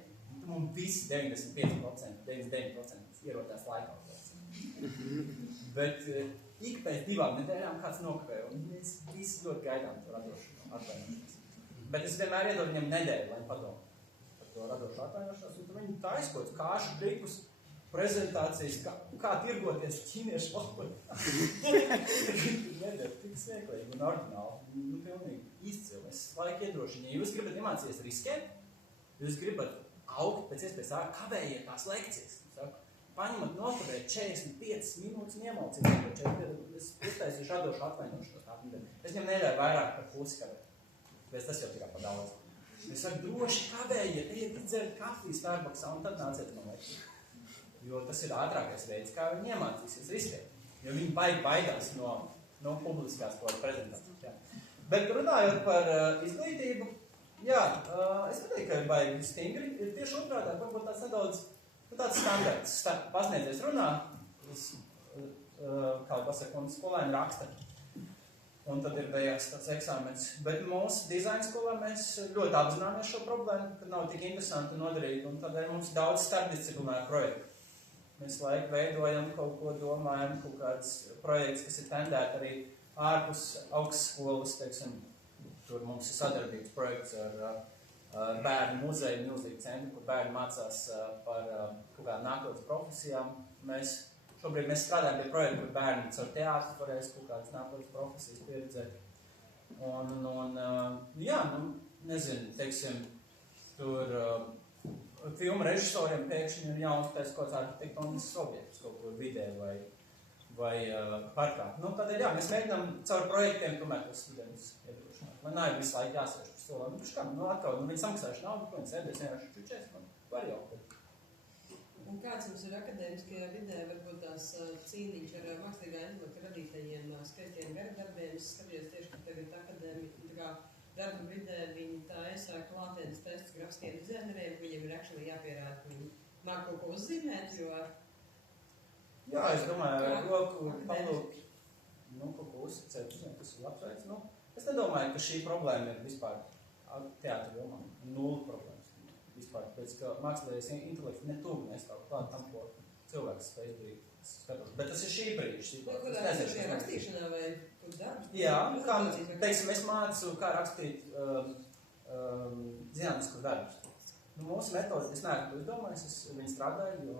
Un visi 95%, 99% ierodās laikā. Bet ik pēc 2 nedēļām kāds nokavē, un mēs visi ļoti gaidām to radošu atvainošanos. Bet es vienmēr iedodu viņam nedēļu, lai viņi padomā par to radošu atvainošanos, un tad viņi taiskots kāšu trikus, prezentācijas, kā tirgoties ķīniešu valodā. Nedēļ, tik smieklīgi un oriģināli, pilnīgi izcili. Es laiku iedrošinu, ja jūs gribat iemācīties riskēt, jūs gribat augt pēc iespējas ārā, kavējiet tās lekcijas. Paņemat nokavēt 45 minūtes un iemalcīt. Es uztaisīšu radošu atvainošanos. Es viņam neļauju vairāk par pusi kavēt. Bet tas jau tikai pa daudz. Es saku, droši kavējiet, ejiet dzert kafiju Starbucksā un tad nāciet man lekciju. Jo tas ir ātrākais veids, kā viņi iemācīsies riskēt. Jo viņi baidās no publiskās prezentācijas. Jā. Bet runājot par izglītību, jā, es neteiktu, ka ir baigi stingri. Ir tieši otrādi, varbūt tāds nedaudz tāds standarts. Pasniedzies runā, kā pasaka, un skolēni raksta. Un tad ir beigās tāds eksāmens. Bet mūsu dizaina skolā mēs ļoti apzināmies šo problēmu, ka nav tik interesanti un noderīgi. Un tādēļ mums daudz starpdisciplināru projektu. Mēs laiku veidojam kaut ko, domājam, kaut kāds projekts, kas ir tendēti arī ārpus augstskolas, teiksim. Tur mums ir sadarbības projekts ar bērnu muzeju, milzīgu centru, kur bērni mācās par kaut kādām nākotnes profesijām. Šobrīd mēs strādājam pie projekta, kur bērni caur teātru varēs kaut kādas nākotnes profesijas pieredzēt. Nezinu, teiksim, tur filmu režisoriem pēkšņi ir jāuztais kaut kāds arhitektonisks objekts kaut kur vidē vai parkā. Tādēļ, jā, mēs mēģinām caur projektiem tomēr tos studentus iedrošināt. Lai nav visu laiku jāsēž par stolām. Atkal, viņi samaksājuši naudu, ko viņi sēdēs vienkārši čučēs, var jau. Un kāds mums ir akadēmiskajā vidē, varbūt tās cīniņš ar mākslīgā intelekta radītajiem skaitiem garadarbiem? Es skatījos tieši, ka tagad akadēmi darba vidē viņi taisa klātienes tests grafiskiem dizaineriem, viņiem ir actually jāpierāda, ka viņi māk kaut ko uzzīmēt, jo... Jā, es domāju, ar roku palūk, kaut ko uzsacēt, tas ir labs veids. Es nedomāju, ka šī problēma ir vispār teātra jomā, nula problēmas. Vispār, pēc ka mākslīgais intelekts netuvu nestāv klāt tam, ko cilvēks spēj izdarīt. Bet tas ir šī brīža. Kurā ir šajā rakstīšanā vai kur darbs? Jā, kā, teiksim, es mācu, kā rakstīt zinātniskus darbus. Mūsu metodi, es neesmu to izdomājis, es viņu strādāju, jo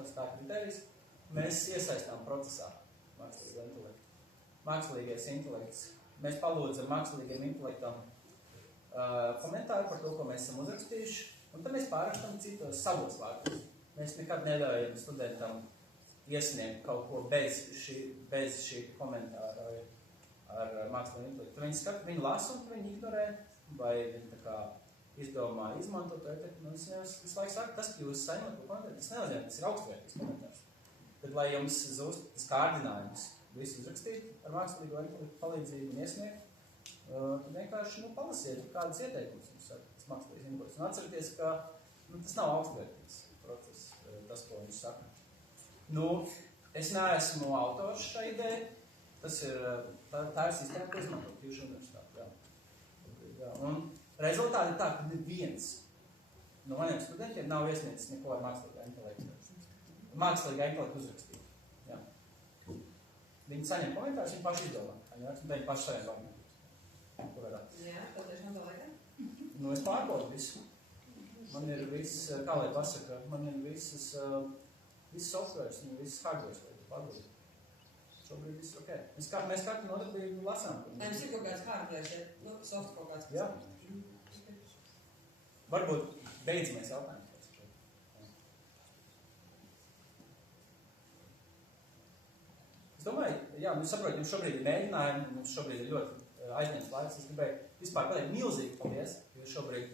tas tā kriterijs. Mēs iesaistām procesā mākslīgo intelektu. Mākslīgais intelekts. Mēs palūdzam mākslīgiem intelektam komentāru par to, ko mēs esam uzrakstījuši, un tad mēs pārrakstam citos savos vārdos. Mēs nekad neļaujam studentam iesniegt kaut ko bez šī komentāra ar mākslīgo intelektu. Viņi skata, viņi lasa un viņi ignorē, vai viņi tā kā izdomā izmantot to efektu. Un es visu laiku saku, tas, ka jūs saņemat ko komentāru, tas nenozīmē, tas ir augstvērtīgs komentārs. Tad, lai jums zūst tas kārdinājums visu uzrakstīt ar mākslīgo intelektu palīdzību un iesniegt, tad vienkārši palasiet kādas ieteikumus jums ar tas mākslīgais intelekts. Un atcerieties, ka tas nav augstvērtīgs process, tas, ko viņš saka. Es neesmu autors šai ideja. Tas ir, tā ir sistēma, ko izmantot Tīšu universitāti. Jā. Un rezultāti ir tā, ka neviens no maniem studentiem nav iesniedzis neko ar mākslīgā intelektu. Mākslīgā intelektu uzrakstīt. Jā. Viņi saņem komentārus, viņi paši izdomā. Viņi paši saviem vārniem. Jā, tad tiešām tā laikā? Es pārbaudu visu. Man ir viss, kā lai pasaka, man ir viss softwares un viss hardwares, lai pārbaudu. Šobrīd viss ok. Mēs katru nodarbību lasām. Jums ir kaut kāds hardwares, ja? Soft kaut kāds. Jā. Varbūt beidzamies jautājums. Es domāju, jā, mēs saprotam, jums šobrīd ir mēģinājumi, mums šobrīd ir ļoti aizņemts laiks. Es gribēju vispār pateikt milzīgi paldies, jo jūs šobrīd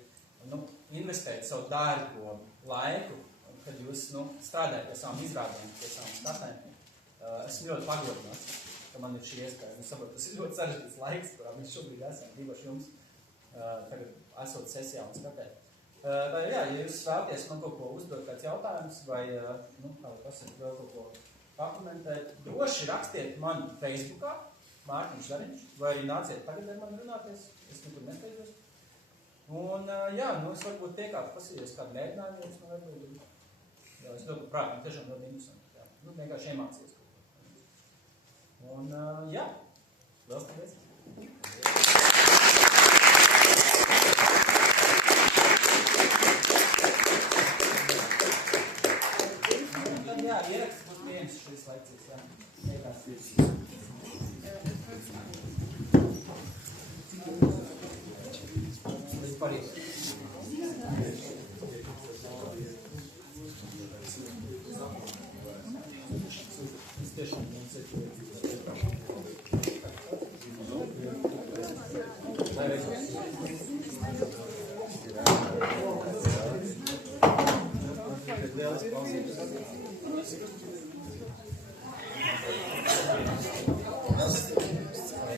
investējat savu dārgo laiku, kad jūs strādājat pie savām izrādēm, pie savām skatēm. Esmu ļoti pagodināts, ka man ir šī iespēja. Es saprotu, tas ir ļoti sarežģīts laiks, kurā mēs šobrīd esam, īpaši jums tagad esot sesijā un skatē. Vai jā, ja jūs vēlaties man kaut ko uzdot kāds jautājums vai kā pasaka vēl kaut ko pakomentēt, droši rakstiet man Facebookā, Mārtiņš Zariņš, vai arī nāciet tagad ar mani runāties, es nekur nesteidzos. Un jā, es varbūt tiekātu pasīties kādu mēģinājumu, ja es man varbūt. Jā, es domāju, prāt, man tiešām ļoti interesanti. Jā. Vienkārši iemācīties kaut ko. Un jā, vēl paldies. Tad jā, ieraksts būtu viens šis laiks, jā. Niekās ir. Tiešām mums ir Lielas paldies.